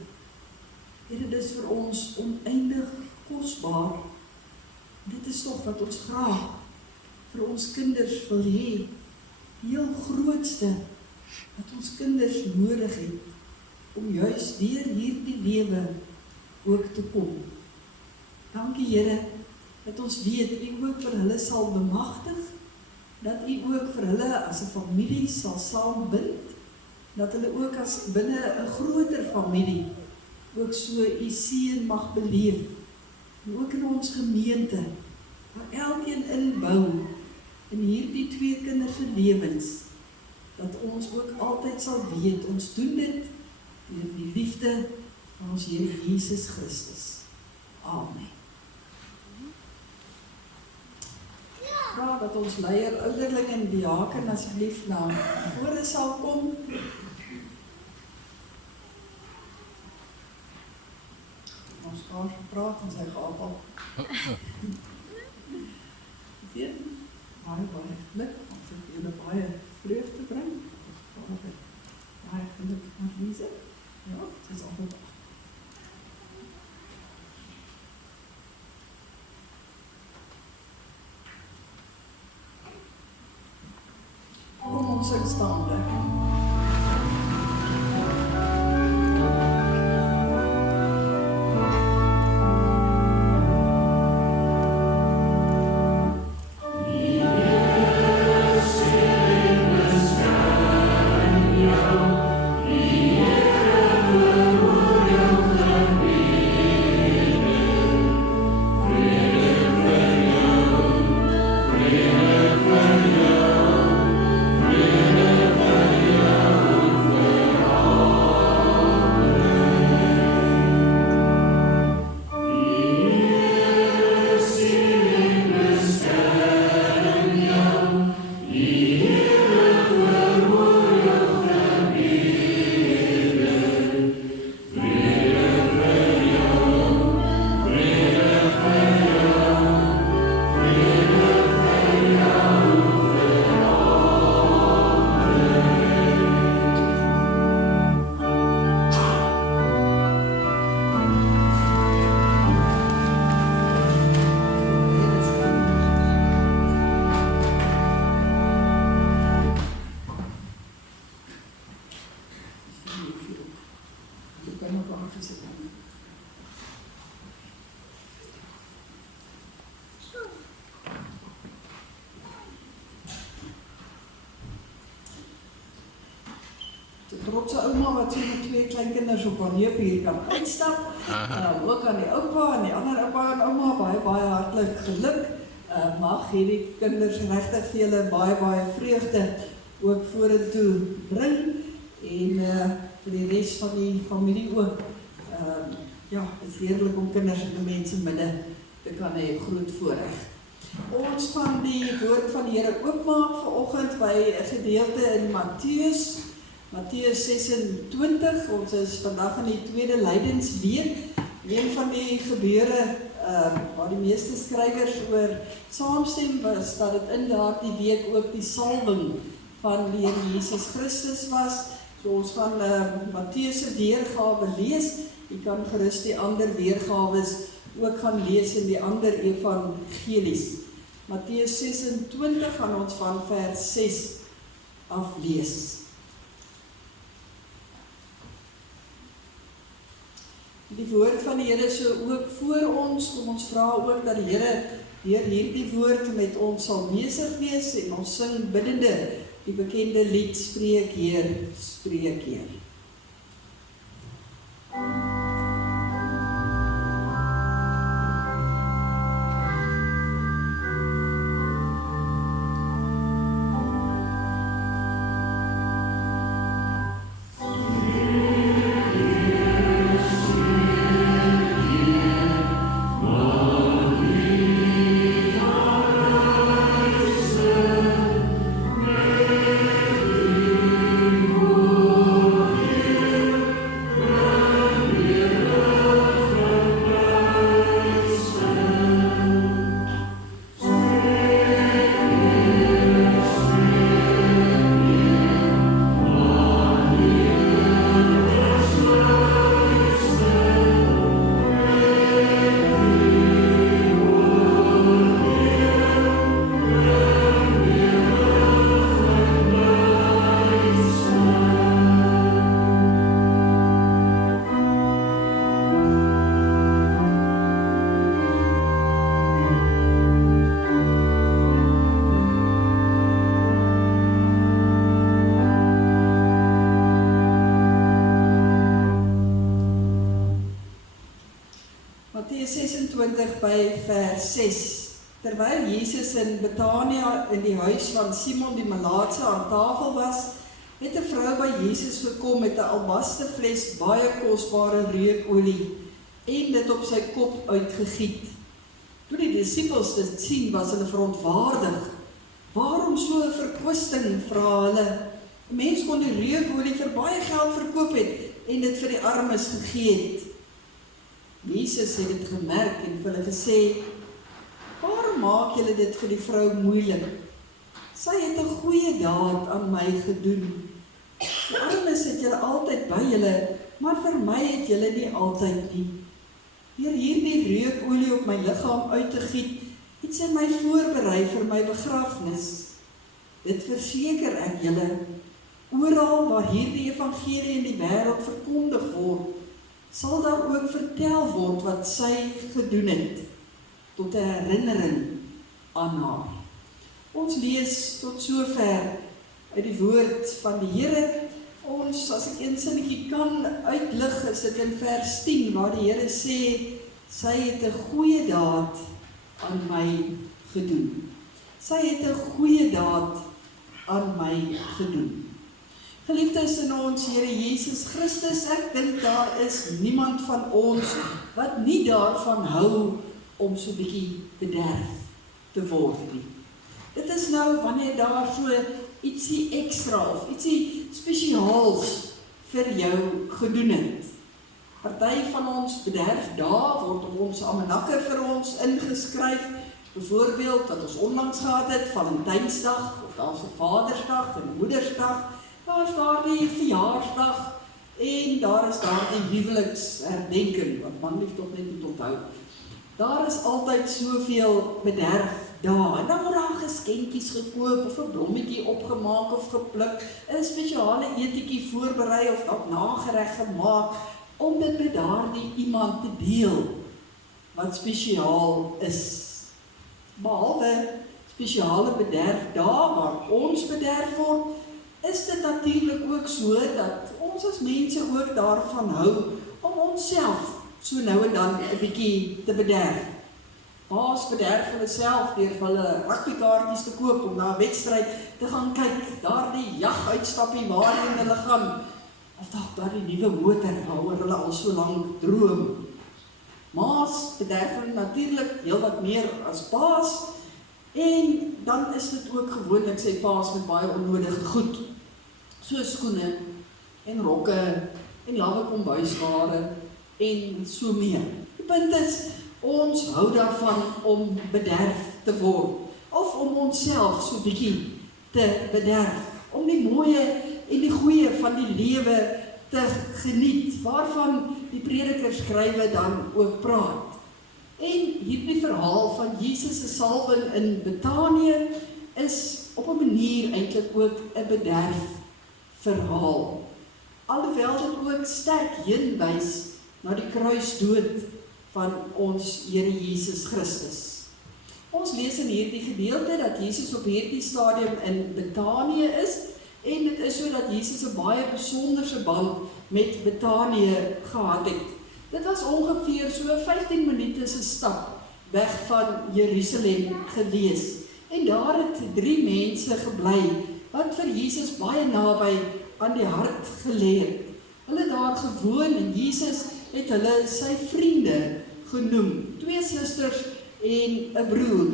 Here, dit is vir ons oneindig kosbaar. Dit is tog wat ons graag vir ons kinders wil hê. Die heel grootste wat ons kinders nodig het, om juist deur hierdie lewe ook te kom. Dankie Here, dat ons weet, U ook vir hulle sal bemagtig, dat U ook vir hulle as 'n familie sal saambind, dat hulle ook as binne 'n groter familie, ook so U seën mag beleef, en ook in ons gemeente, waar elkeen inbou, in hierdie twee kinders se lewens, dat ons ook altyd sal weet, ons doen dit deur die liefde van ons Here Jesus Christus. Amen. Vra dat ons leier, ouderling en diaken asseblief na vore sal kom. Ons gaan gepraat en sy gehaal. Baie geluk, ons het julle baie vreugde bring. Baie geluk, Marliese. Ja, het is al goed. Kom ons in staande. Vrede Dis dit. Die trotse ouma wat so met 2 kleinkinders op haar heup hier kan uitstap. Ook aan die oupa en die ander oupa en ouma baie hartlik geluk. Mag hierdie kinders regtig vir julle baie vreugde ook vorentoe bring en vir die res van die familie ook. Ja, het is heerlik om kinders in die mense midde te kan hê, groot voorreg. Ons gaan die woord van die Here oopmaak vanoggend by 'n gedeelte in Matteus 26, ons is vandag in die tweede lydingsweek. Een van die gebeure waar die meeste skrywers oor saamstem was, dat dit in daardie week ook die salwing van die Here Jesus Christus was. So ons gaan Matteus se weergawe lees, jy kan gerus die ander weergawes ook gaan lees in die ander evangelies. Matteus 26 gaan ons van vers 6 af lees. Die woord van die Here is so ook voor ons, kom ons vra ook dat die Here deur hierdie woord met ons sal besig wees en ons sing biddende die bekende lied Spreek Heer, spreek Heer. Matteus 26 by vers 6. Terwyl Jesus in Betania in die huis van Simon die Melaatse aan tafel was, het 'n vrou by Jesus gekom met 'n albaste fles baie kosbare reukolie en dit op sy kop uitgegiet. Toe die disippels dit sien, was hulle verontwaardig. Waarom so 'n verkwisting, vra hulle. 'n Mens kon die reukolie vir baie geld verkoop het en dit vir die armes gegee het. Jesus het dit gemerk en vir hulle gesê, waarom maak julle dit vir die vrou moeilik? Sy het 'n goeie daad aan my gedoen. Die armes het julle altyd by julle, maar vir my het julle nie altyd nie. Deur hierdie reukolie op my liggaam uit te giet, het sy my voorberei vir my begrafnis. Dit verseker ek julle, oral waar hierdie evangelie in die wêreld verkondig word, sal daar ook vertel word wat sy gedoen het, tot 'n herinnering aan haar. Ons lees tot sover uit die woord van die Here. Ons, as ek een sinnetjie kan uitlig, is dit in vers 10, waar die Here sê, sy het 'n goeie daad aan my gedoen. Sy het 'n goeie daad aan my gedoen. Geliefdes in ons Here Jesus Christus, ek dink daar is niemand van ons wat nie daarvan hou om so 'n bietjie bederf te word nie. Dit is nou wanneer daar so ietsie ekstra of ietsie spesiaals vir jou gedoen het. Party van ons bederfdae word op ons almanakke vir ons ingeskryf, byvoorbeeld wat ons onlangs gehad het, Valentynsdag, of daar's 'n Vadersdag en Moedersdag. Daar is daar die verjaarsdag en daar is daar die huweliksherdenking, wat manlief toch net moet onthou. Daar is altyd soveel bederf daar, en dan word daar geskenkies gekoop, of 'n blommetjie opgemaak of gepluk, 'n spesiale etetjie voorberei of dalk nagereg gemaak, om dit met daardie iemand te deel wat spesiaal is. Behalwe spesiale bederf daar waar ons bederf word, is dit natuurlik ook so dat ons as mense ook daarvan hou om onsself so nou en dan 'n bietjie te bederf. Paas bederf hulle self deur hulle rugbykaartjies te koop om na 'n wedstryd te gaan kyk, daardie jaguitstappie waarheen hulle gaan, of daardie nuwe motor waaroor hulle al so lank droom. Maas bederf hulle natuurlik heel wat meer as paas, en dan is dit ook gewoonlik, sê paas, met baie onnodige goed, soos skoene en rokke en lawwe kombuisware en so meer. Die punt is, ons hou daarvan om bederf te word, of om onsself so bietjie te bederf, om die mooie en die goeie van die lewe te geniet, waarvan die predikers dan ook praat. En hierdie verhaal van Jesus se salwing in Betanië is op 'n manier eintlik ook 'n bederf verhaal. Alhoewel dit ook sterk heenwys na die kruisdood van ons Here Jesus Christus. Ons lees in hierdie gedeelte dat Jesus op hierdie stadium in Betanië is, en dit is so dat Jesus 'n baie besonderse band met Betanië gehad het. Dit was ongeveer so 15 minute se stap weg van Jerusalem gewees. En daar het 3 mense gebly, wat vir Jesus baie naby aan die hart gelê het. Hulle het daar gewoon en Jesus het hulle sy vriende genoem. 2 susters en 'n broer,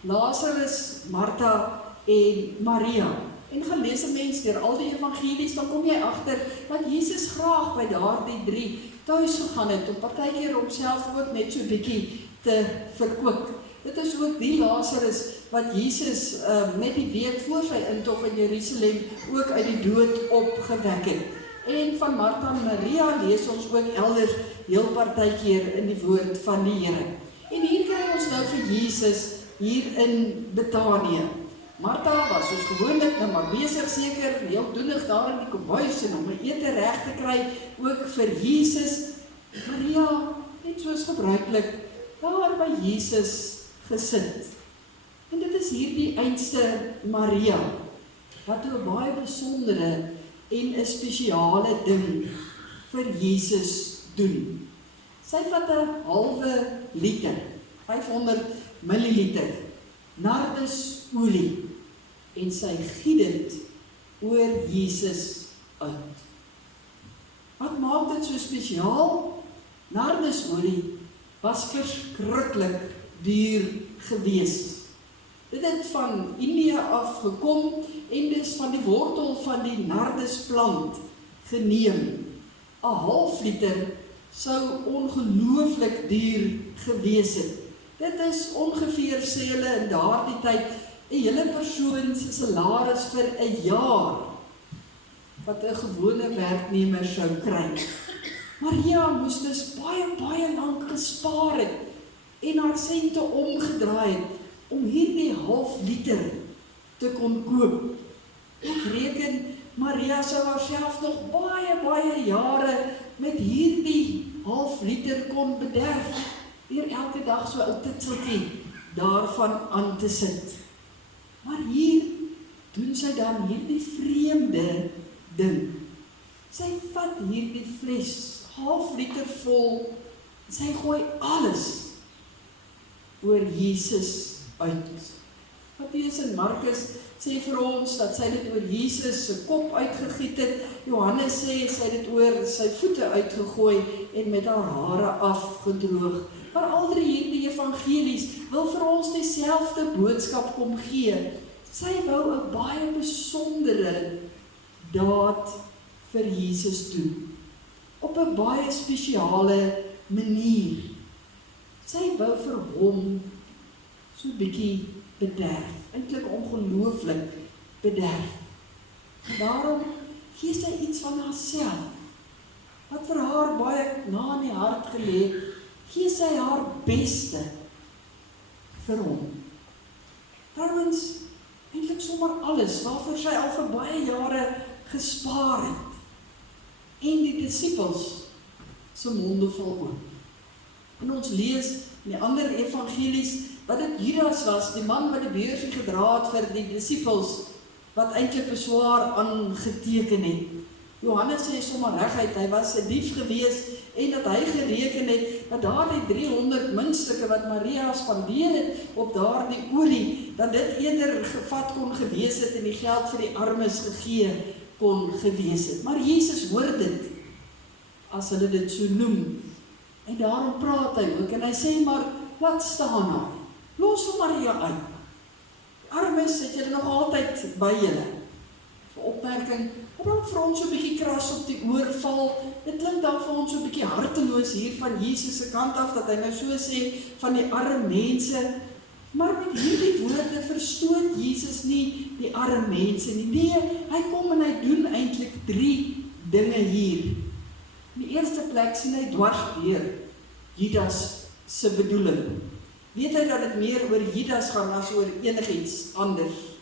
Lazarus, Martha en Maria. En gaan lees 'n mens deur al die evangelies, dan kom jy agter dat Jesus graag by daardie 3 tuis gegaan het, om partykeer homself ook net so bietjie te verkwik. Dit is ook die Lazarus wat Jesus net die week voor sy intog in Jerusalem ook uit die dood opgewek het. En van Martha en Maria lees ons ook elders heel partykeer in die woord van die Here. En hier kry ons nou vir Jesus hier in Betanië. Martha was soos gewoonlik nou maar besig seker, heel doenig daar in die kombuis en om 'n ete reg te kry, ook vir Jesus. Maria, net soos gebruiklik, daar by Jesus gesit. En dit is hierdie einste Maria, wat 'n baie besondere en 'n spesiale ding vir Jesus doen. Sy vat 'n halwe liter, 500 milliliter, nardesolie, en sy giet dit oor Jesus uit. Wat maak dit so spesiaal? Nardesolie was verskriklik duur gewees. Dit het van Indië af gekom en dis van die wortel van die nardesplant geneem. 'n half liter sou ongelooflik duur gewees het. Dit is ongeveer, sê hulle in daardie tyd, 'n hele persoon se salaris vir 'n jaar wat 'n gewone werknemer sou kry. Maria moes dus baie lank gespaar het en haar sente omgedraai het om hierdie half liter te kon koop. Ek reken Maria sou haarself nog baie jare met hierdie half liter kon bederf, deur elke dag so 'n ou titseltjie daarvan aan te sit. Maar hier doen sy dan hierdie vreemde ding. Sy vat hierdie fles, half liter vol, en sy gooi alles oor Jesus uit. Matteus en Markus sê vir ons dat sy dit oor Jesus se kop uitgegiet het. Johannes sê sy dit oor sy voete uitgegooi en met haar hare afgedroog. Maar al hierdie evangelies wil vir ons dieselfde boodskap kom gee. Sy wou 'n baie besondere daad vir Jesus doen, op 'n baie spesiale manier. Sy wou vir hom so bietjie bederf, eintlik ongelooflik bederf. En daarom gee sy iets van haarself, wat vir haar baie na in die hart gelê het, gee sy haar beste vir hom. Trouwens, eintlik sommer alles, waarvoor sy al vir baie jare gespaar het. En die disippels se monde vol oop. En ons lees in die ander evangelies, wat dit Judas was, die man wat die beursie gedra het vir die disippels, wat eintlik beswaar aangeteken het. Johannes sê sommer reguit, hy was 'n dief gewees, en dat hy gereken het, dat daardie 300 muntstukke wat Maria spandeer het, op daardie olie, dat dit eerder gevat kon gewees het, en die geld vir die armes gegee kon gewees het. Maar Jesus hoor dit, as hulle dit so noem, en daarom praat hy ook, en hy sê maar, laat staan nou, los vir Maria uit. Armes het julle nog altyd by julle. So opmerking, wat dan vir ons so 'n bietjie kras op die oor val, dit klink dan vir ons so 'n bietjie harteloos hier van Jesus se kant af, dat hy nou so sê van die arme mense, maar met hierdie woorde verstoot Jesus nie die arme mense nie. Nee, hy kom en hy doen eintlik 3 dinge hier. In die eerste plek sien hy dwars deur Judas se bedoeling. Weet hy dat dit meer oor Judas gaan as oor enigiets anders.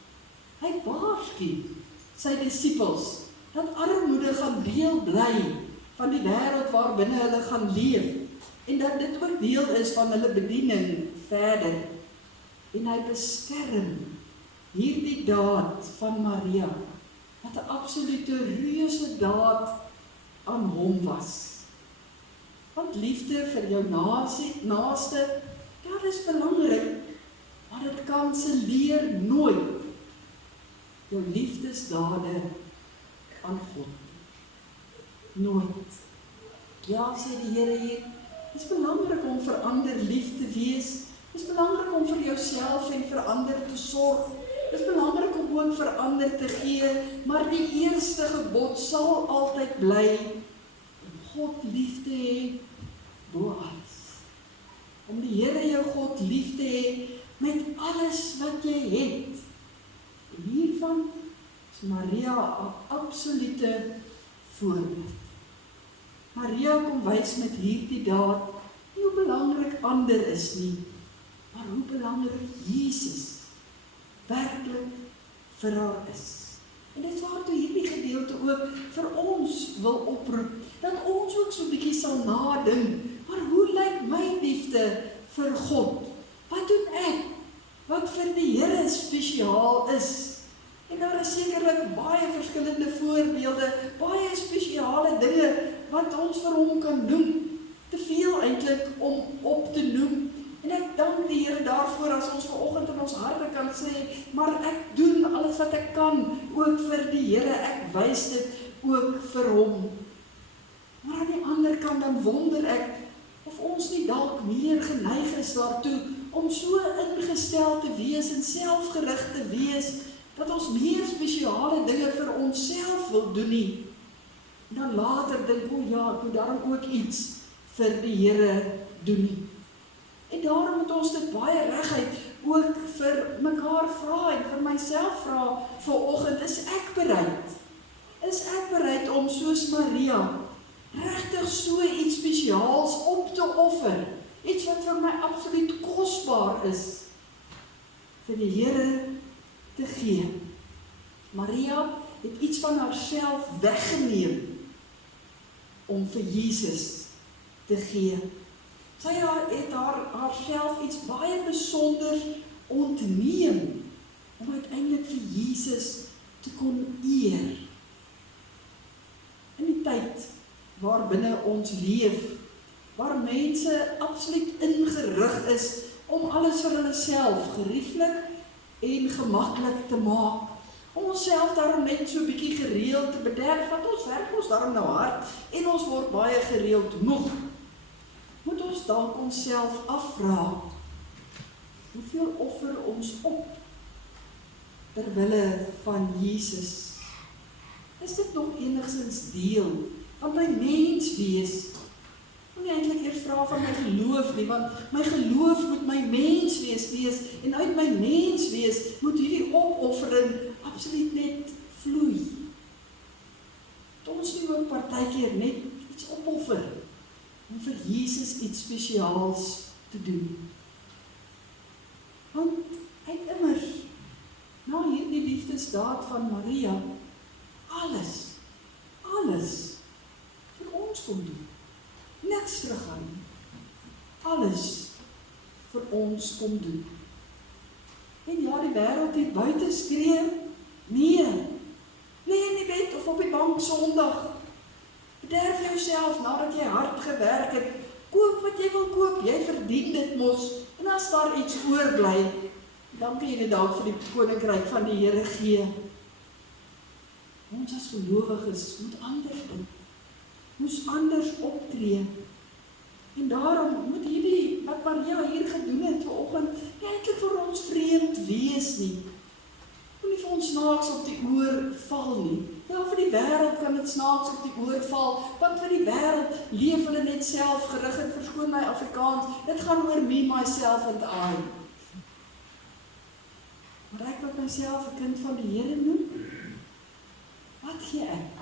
Hy waarsku sy disippels dat armoede gaan deel bly van die wêreld waar binne hulle gaan leef, en dat dit ook deel is van hulle bediening verder. En hy beskerm hierdie daad van Maria, wat 'n absolute reuse daad aan hom was. Want liefde vir jou naaste, ja, dit is belangrik, maar dit kanselleer nooit jou liefdesdade aan God. Nooit. Ja, sê die Here hier, dit is belangrik om vir ander lief te wees, dit is belangrik om vir jouself en vir ander te sorg, dit is belangrik om ook vir ander te gee, maar die eerste gebod sal altyd bly, om God lief te hê bo alles. Om die Here jou God lief te hê met alles wat jy het. En hiervan is Maria 'n absolute voorbeeld. Maria kom wys met hierdie daad nie hoe belangrik ander is nie, maar hoe belangrik Jesus werklik vir haar is. En dit is waartoe hierdie gedeelte ook vir ons wil oproep, dat ons ook so 'n bietjie sal nadink, maar hoe lyk my liefde vir God? Wat doen ek wat vir die Here spesiaal is? En daar is sekerlik baie verskillende voorbeelde, baie spesiale dinge wat ons vir hom kan doen. Te veel eintlik om op te noem. En ek dank die Here daarvoor as ons vanoggend in ons harte kan sê, maar ek doen alles wat ek kan, ook vir die Here, ek wys dit ook vir hom. Maar aan die ander kant dan wonder ek, of ons nie dalk meer geneig is daartoe, om so ingestel te wees en selfgerig te wees, dat ons meer spesiale dinge vir onsself wil doen nie. En dan later dink, o ja, ek moet daarom ook iets vir die Here doen nie. En daarom moet ons dit baie reguit ook vir mekaar vra en vir myself vra vanoggend, is ek bereid? Is ek bereid om soos Maria regtig so iets spesiaals op te offer? Iets wat vir my absoluut kosbaar is, vir die Here te gee. Maria het iets van haarself weggeneem om vir Jesus te gee. Sy het haarself iets baie besonders ontneem om uiteindelik vir Jesus te kon eer. In die tyd waar binne ons leef, waar mense absoluut ingerig is om alles vir hulle self gerieflik en gemaklik te maak, om onsself daarom net so 'n bietjie gereeld te bederf, want ons werk ons daarom nou hard en ons word baie gereeld moeg. Moet ons dalk onsself afvra, hoeveel offer ons op ter wille van Jesus? Is dit nog enigstens deel van my menswees? Ek moet nie eintlik eers vra van my geloof nie, want my geloof moet my menswees wees, en uit my menswees moet hierdie opoffering absoluut net vloei. Dat ons nie ook partykeer net iets opoffer, om vir Jesus iets spesiaals te doen. Want hy het immers, na hierdie liefdesdaad van Maria, alles vir ons kon doen. niks terughou nie. Alles vir ons kom doen. En ja, die wêreld hier buite skree, nee, lê in die bed of op die bank Sondag, bederf jouself nadat jy hard gewerk het, koop wat jy wil koop, jy verdien dit mos, en as daar iets oorbly, dan kan jy dit dalk vir die koninkryk van die Here gee. Ons as gelowiges moet anders doen, moes anders optree, en daarom moet hierdie, wat Maria hier gedoen het vanoggend, nie eintlik vir ons vreemd wees nie. Moenie vir ons snaaks op die oor val nie. Ja, vir die wêreld kan dit snaaks op die oor val, want vir die wêreld leef hulle net selfgerig, en verskoon my Afrikaans, dit gaan oor me, myself and I. Maar ek wat myself 'n kind van die Here noem, wat gee ek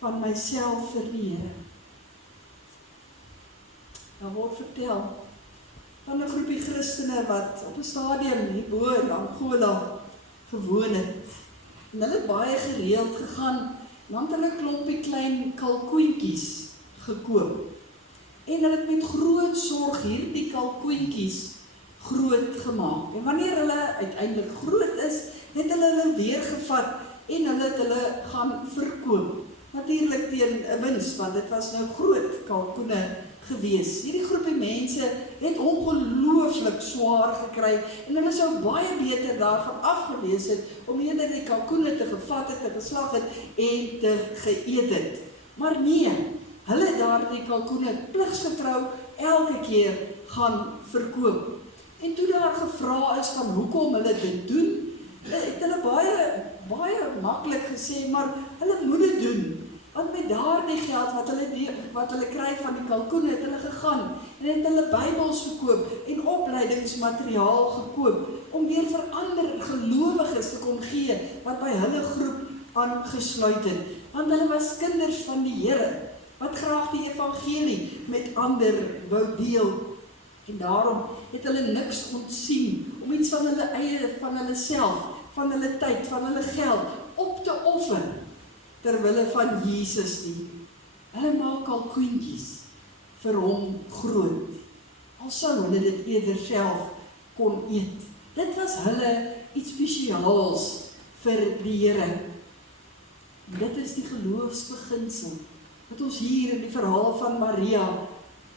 van myself vir die Here? Daar word vertel van 'n groepie Christene wat op 'n stadium hierbo in Angola gewoon het. En hulle het baie gereeld gegaan, want hulle klompie klein kalkoentjies gekoop. En hulle het met groot sorg hierdie kalkoentjies groot gemaak. En wanneer hulle uiteindelik groot is, het hulle weer gevat en hulle het hulle gaan verkoop. Natuurlik teen 'n wins, want dit was nou groot kalkoene gewees. Hierdie groepie mense het ongelooflik swaar gekry en hulle sou baie beter daarvan afgewees het om eerder die kalkoene te gevat het, te geslag het en te geëet het. Maar nee, hulle het daardie kalkoene pligsgetrou elke keer gaan verkoop. En toe daar gevra is van hoekom hulle dit doen, het hulle baie maklik gesê, maar hulle moet dit doen. Want met daardie geld wat hulle kry van die kalkoen, het hulle gegaan en het hulle Bybels gekoop en opleidingsmateriaal gekoop om weer vir ander gelowiges te kon gee wat by hulle groep aangesluit het. Want hulle was kinders van die Here wat graag die evangelie met ander wou deel. En daarom het hulle niks ontsien om iets van hulle eie, van hulle self, van hulle tyd, van hulle geld op te offer terwille van Jesus nie. Hulle maak kalkoentjies vir hom groot. Al sou hulle dit eerder self kon eet. Dit was hulle iets spesiaals vir die Here. Dit is die geloofsbeginsel wat ons hier in die verhaal van Maria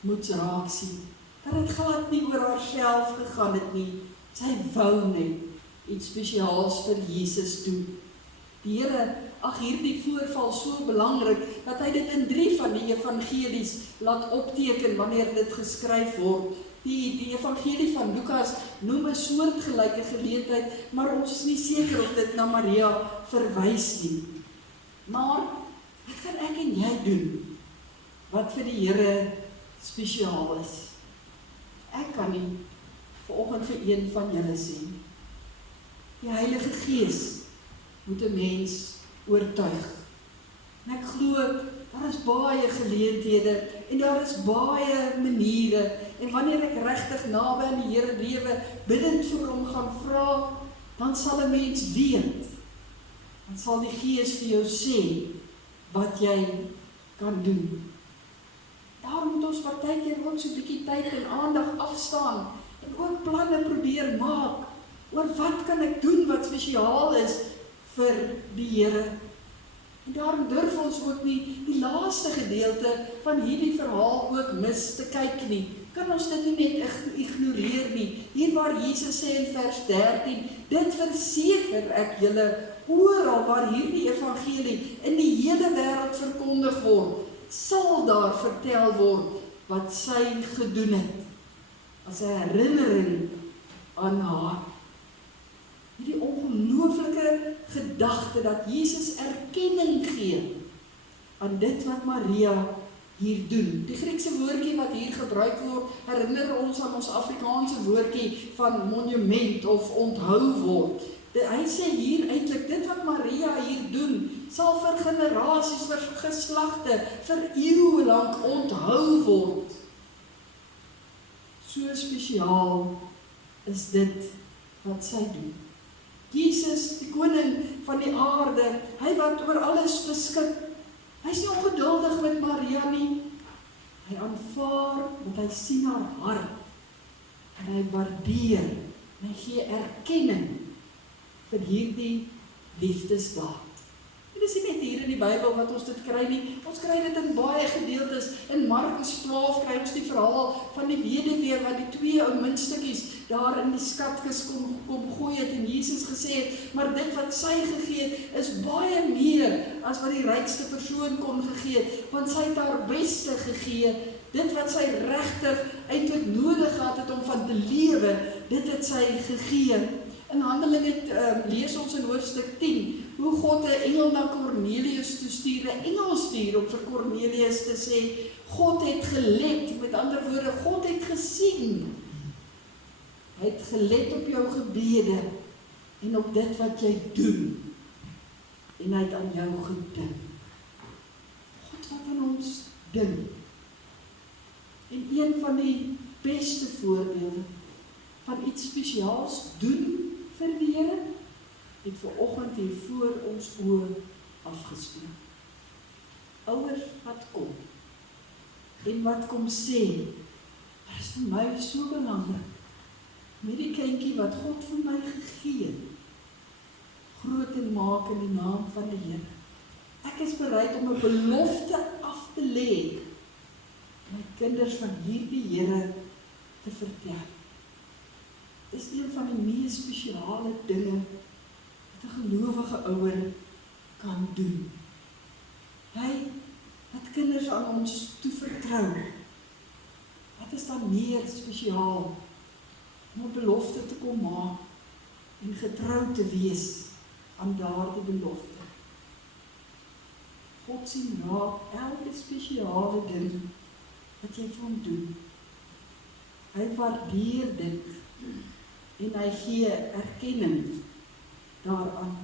moet raak sien. Dat het glad nie oor haarself gegaan het nie. Sy wou net iets spesiaals vir Jesus doen. Die Here, hierdie voorval so belangrik, dat hy dit in 3 van die evangelies laat opteken wanneer dit geskryf word. Die evangelie van Lukas noem 'n soortgelyke geleentheid, maar ons is nie seker of dit na Maria verwys nie. Maar, wat kan ek en jy doen, wat vir die Here spesiaal is? Ek kan nie vanoggend vir een van julle sê. Die Heilige Gees moet 'n mens oortuig. En ek glo, daar is baie geleenthede en daar is baie maniere. En wanneer ek regtig naby aan die Here lewe, bidend vir hom gaan vra, dan sal 'n mens weet. Dan sal die Gees vir jou sê wat jy kan doen. Daarom moet ons partykeer ook so 'n bietjie tyd en aandag afstaan en ook planne probeer maak oor wat kan ek doen wat spesiaal is vir die Here. En daarom durf ons ook nie die laaste gedeelte van hierdie verhaal ook mis te kyk nie. Kan ons dit nie net ignoreer nie. Hier waar Jesus sê in vers 13, dit verseker ek julle, oral waar hierdie evangelie in die hele wêreld verkondig word, sal daar vertel word wat sy gedoen het, as 'n herinnering aan haar. Hierdie ongelooflike gedagte dat Jesus erkenning gee aan dit wat Maria hier doen. Die Griekse woordjie wat hier gebruik word, herinner ons aan ons Afrikaanse woordjie van monument of onthou word. Hy sê hier eintlik, dit wat Maria hier doen, sal vir generasies, vir geslagte, vir eeue lank onthou word. So spesiaal is dit wat sy doen. Jesus, die koning van die aarde, hy wat oor alles beskik, hy is nie ongeduldig met Maria nie. Hy aanvaar, want hy sien haar hart, en hy waardeer, en hy gee erkenning vir hierdie liefdesdaad. En dis nie net hier in die Bybel wat ons dit kry nie, ons kry dit in baie gedeeltes. In Markus 12 kry ons die verhaal van die weduwee wat die 2 ou muntstukkies daar in die skatkis kom gooi het, en Jesus gesê het, maar dit wat sy gegee het, is baie meer as wat die rykste persoon kon gegee het, want sy het haar beste gegee, dit wat sy regtig eintlik nodig het om van te lewe, dit het sy gegee. In Handelinge lees ons in hoofstuk 10, hoe God 'n engel na Kornelius toe stuur, 'n engel stuur om vir Kornelius te sê, God het gelet, met ander woorde, God het gesien. Hy het gelet op jou gebede, en op dit wat jy doen, en hy het aan jou gedink. God wat aan ons dink. En een van die beste voorbeelde van iets spesiaals doen vir die Here, het vanoggend hier voor ons oë afgespeel. Ouers wat kom, en wat kom sê, dit is vir my so belangrik, met die kindjie wat God vir my gegee het, groot en maak in die naam van die Here. Ek is bereid om 'n belofte af te lê, my kinders van hierdie Here te vertel. Dit is een van die mees spesiale dinge wat 'n gelowige ouer kan doen. Hy wat kinders aan ons toevertrou. Wat is dan meer spesiaal om 'n belofte te kom maak en getrou te wees aan daardie belofte? God sien raak elke spesiale ding wat jy vir hom doen. Hy waardeer dit en hy gee erkenning daaraan.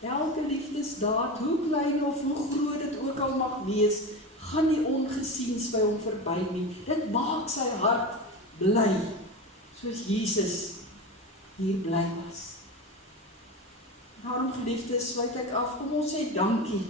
Elke liefdesdaad, hoe klein of hoe groot dit ook al mag wees, gaan nie ongesiens by hom verby nie. Dit maak sy hart bly, soos Jesus hier bly was. Daarom, geliefdes, sluit ek af, kom ons sê dankie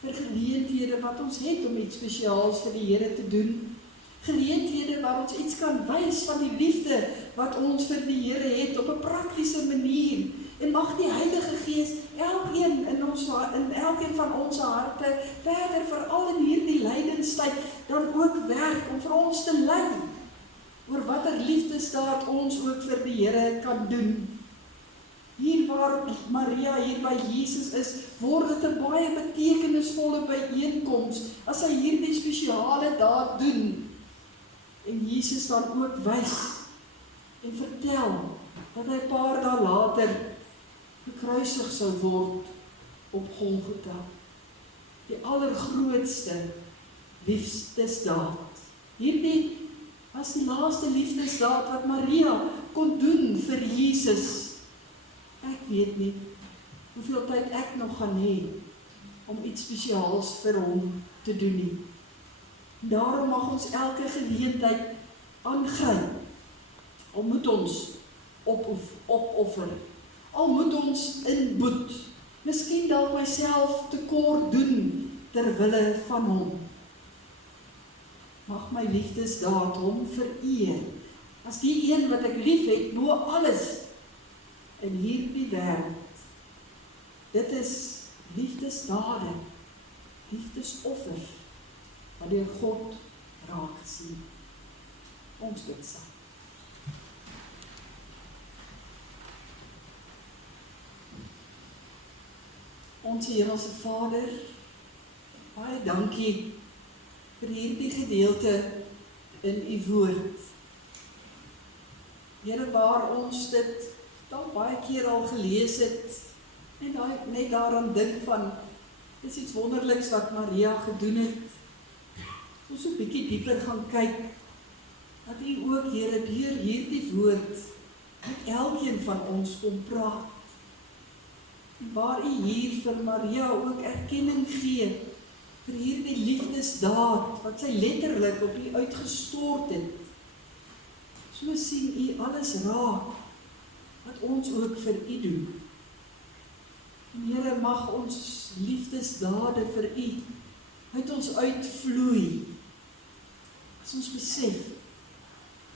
vir geleenthede wat ons het om iets spesiaals vir die Here te doen. Geleenthede waar ons iets kan wys van die liefde wat ons vir die Here het op 'n praktiese manier. En mag die Heilige Gees elkeen elkeen van ons harte verder, veral in hierdie lydenstyd, dan ook werk om vir ons te lei oor watter liefdesdaad ons ook vir die Here kan doen. Hier waar Maria hier by Jesus is, word dit 'n baie betekenisvolle byeenkoms as hy hierdie spesiale daad doen. En Jesus dan ook wys en vertel dat hy 'n paar dae later gekruisig sou word op Golgotha. Die allergrootste liefdesdaad. Hierdie was die laaste liefdesdaad wat Maria kon doen vir Jesus. Ek weet nie hoeveel tyd ek nog gaan hê om iets spesiaals vir hom te doen nie. Daarom mag ons elke geleentheid aangryp. Al moet ons opoffer. Al moet ons inboet. Miskien dalk myself tekort doen ter wille van hom. Mag my liefdesdaad hom vereer as die een wat ek lief het bo alles in hierdie wêreld. Dit is liefdesdade, liefdesoffers wat deur God raak gesien. Ons bid saam. Ons Hemelse Vader, baie dankie vir hierdie gedeelte in u woord. Here, waar ons dit dalk baie keer al gelees het, en net daaraan dink van, dis iets wonderliks wat Maria gedoen het. Ons so 'n bietjie dieper gaan kyk, dat u ook, Here, deur hierdie woord met elkeen van ons kom praat. En waar u hier vir Maria ook erkenning gee vir hierdie liefdesdaad wat sy letterlik op u uitgestort het. So sien u alles raak wat ons ook vir u doen. En Here, mag ons liefdesdade vir u uit ons uitvloei as ons besef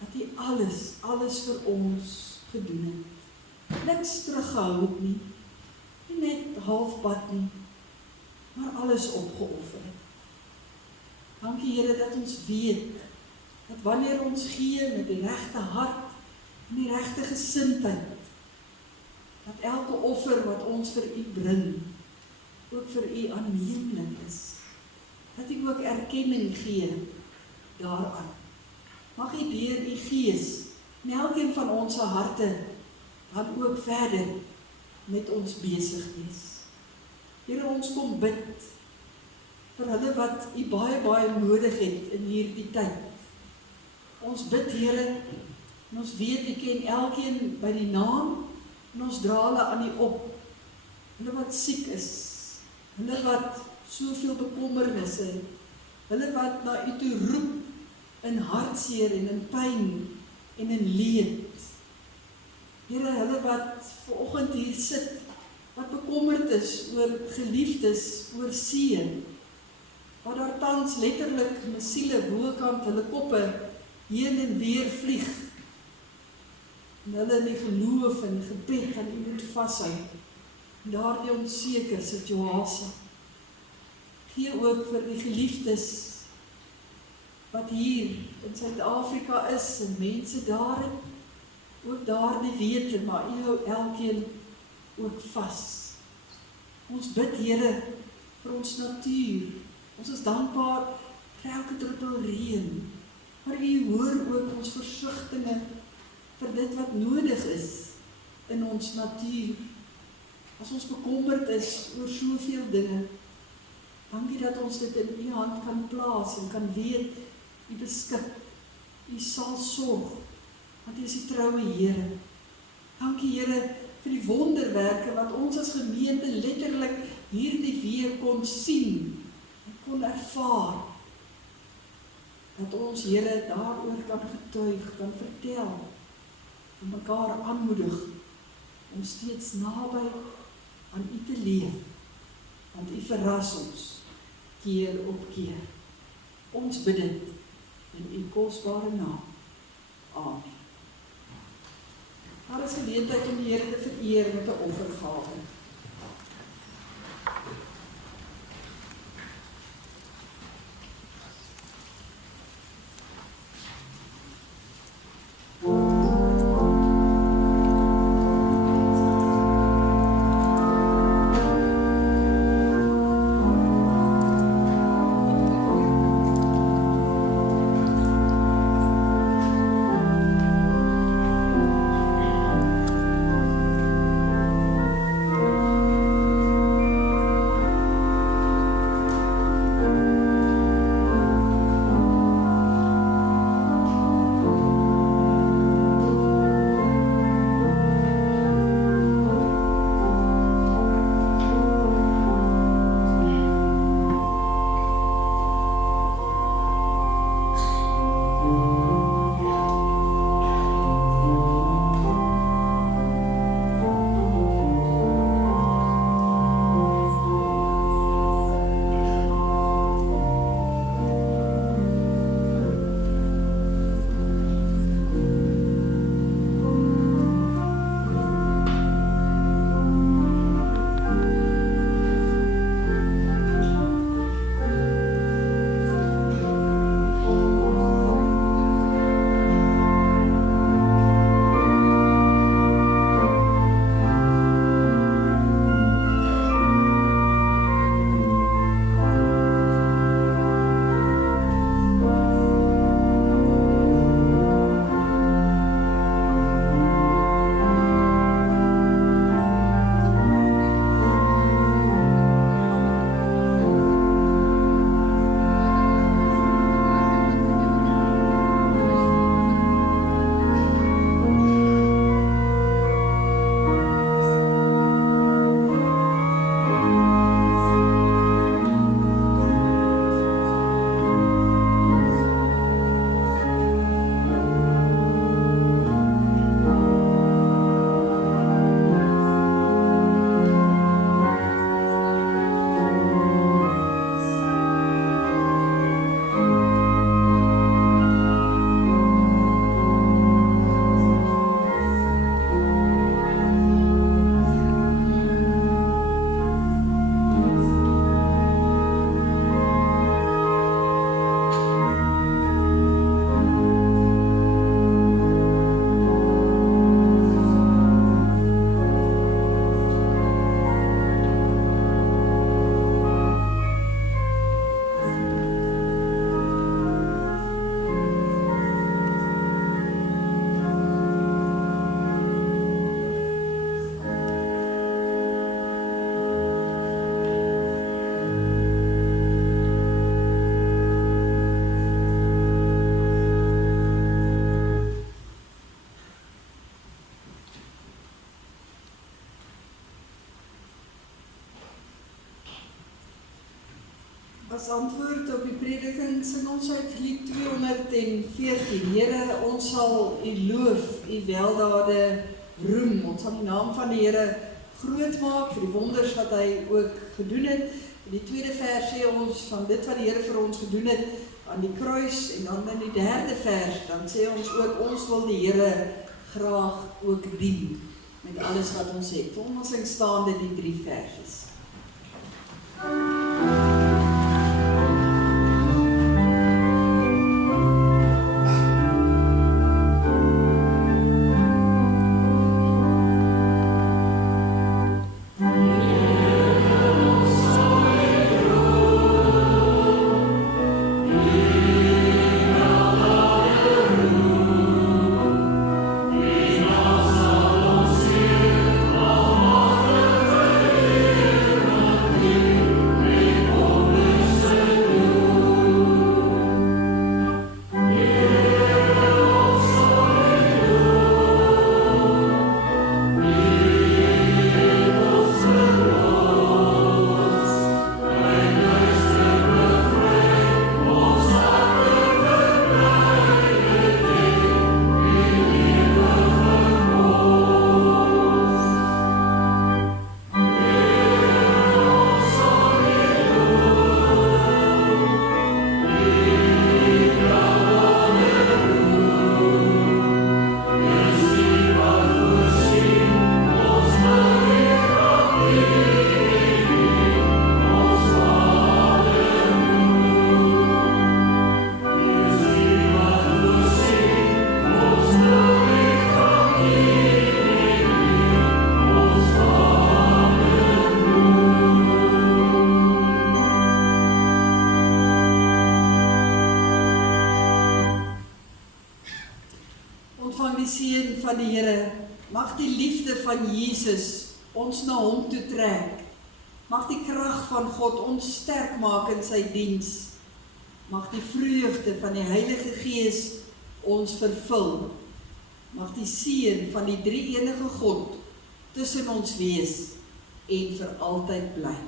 dat hy alles vir ons gedoen het. Niks teruggehou het nie net halfpad nie, maar alles opgeoffer het. Dankie Here dat ons weet, dat wanneer ons gee met die regte hart, en die regte gesindheid, dat elke offer wat ons vir U bring, ook vir U aanneemlik is. Dat U ook erkenning gee daaraan. Mag U deur U Gees in elkeen van ons harte dan ook verder met ons besig wees. Here, ons kom bid vir hulle wat U baie nodig het in hierdie tyd. Ons bid, Here, en ons weet U ken elkeen by die naam, en ons dra hulle aan U op. Hulle wat siek is, hulle wat soveel bekommernisse het, hulle wat na U toe roep in hartseer en in pyn en in leed. Here, hulle wat vanoggend hier sit, wat bekommerd is oor geliefdes, oor see, waar daar tans letterlik siele bokant hulle koppe heen en weer vlieg, en hulle in die geloof en gebed aan U moet vashou, en daardie onseker situasie. Gee ook vir die geliefdes, wat hier in Suid-Afrika is, en mense daarin, ook daardie wete, maar U hou elkeen ook vas. Ons bid, Here, vir ons natuur. Ons is dankbaar vir elke druppel reën, maar U hoor ook ons versigtinge vir dit wat nodig is in ons natuur. As ons bekommerd is oor soveel dinge, dankie dat ons dit in U hand kan plaas en kan weet, U beskik, U sal sorg, want U is die troue Here. Dankie Here vir die wonderwerke wat ons as gemeente letterlik hierdie week kon sien en kon ervaar. Dat ons Here daaroor kan getuig, kan vertel, en mekaar aanmoedig om steeds naby aan U te leef, want U verras ons keer op keer. Ons bid dit in U kosbare naam. Amen. Daar is geleentheid om die Here te vereer met 'n offergawe. As antwoord op die prediking sing ons uit lied 214. Here, ons sal U loof, U weldade roem. Ons sal die naam van die Here groot maak vir die wonders wat Hy ook gedoen het. In die tweede vers sê ons van dit wat die Here vir ons gedoen het aan die kruis, en dan in die derde vers, dan sê ons ook, ons wil die Here graag ook dien, met alles wat ons het. Ons sing staande die 3 versies. Ons na hom toe trek. Mag die krag van God ons sterk maak in sy diens. Mag die vreugde van die Heilige Gees ons vervul. Mag die seën van die drie-enige God tussen ons wees en vir altyd bly.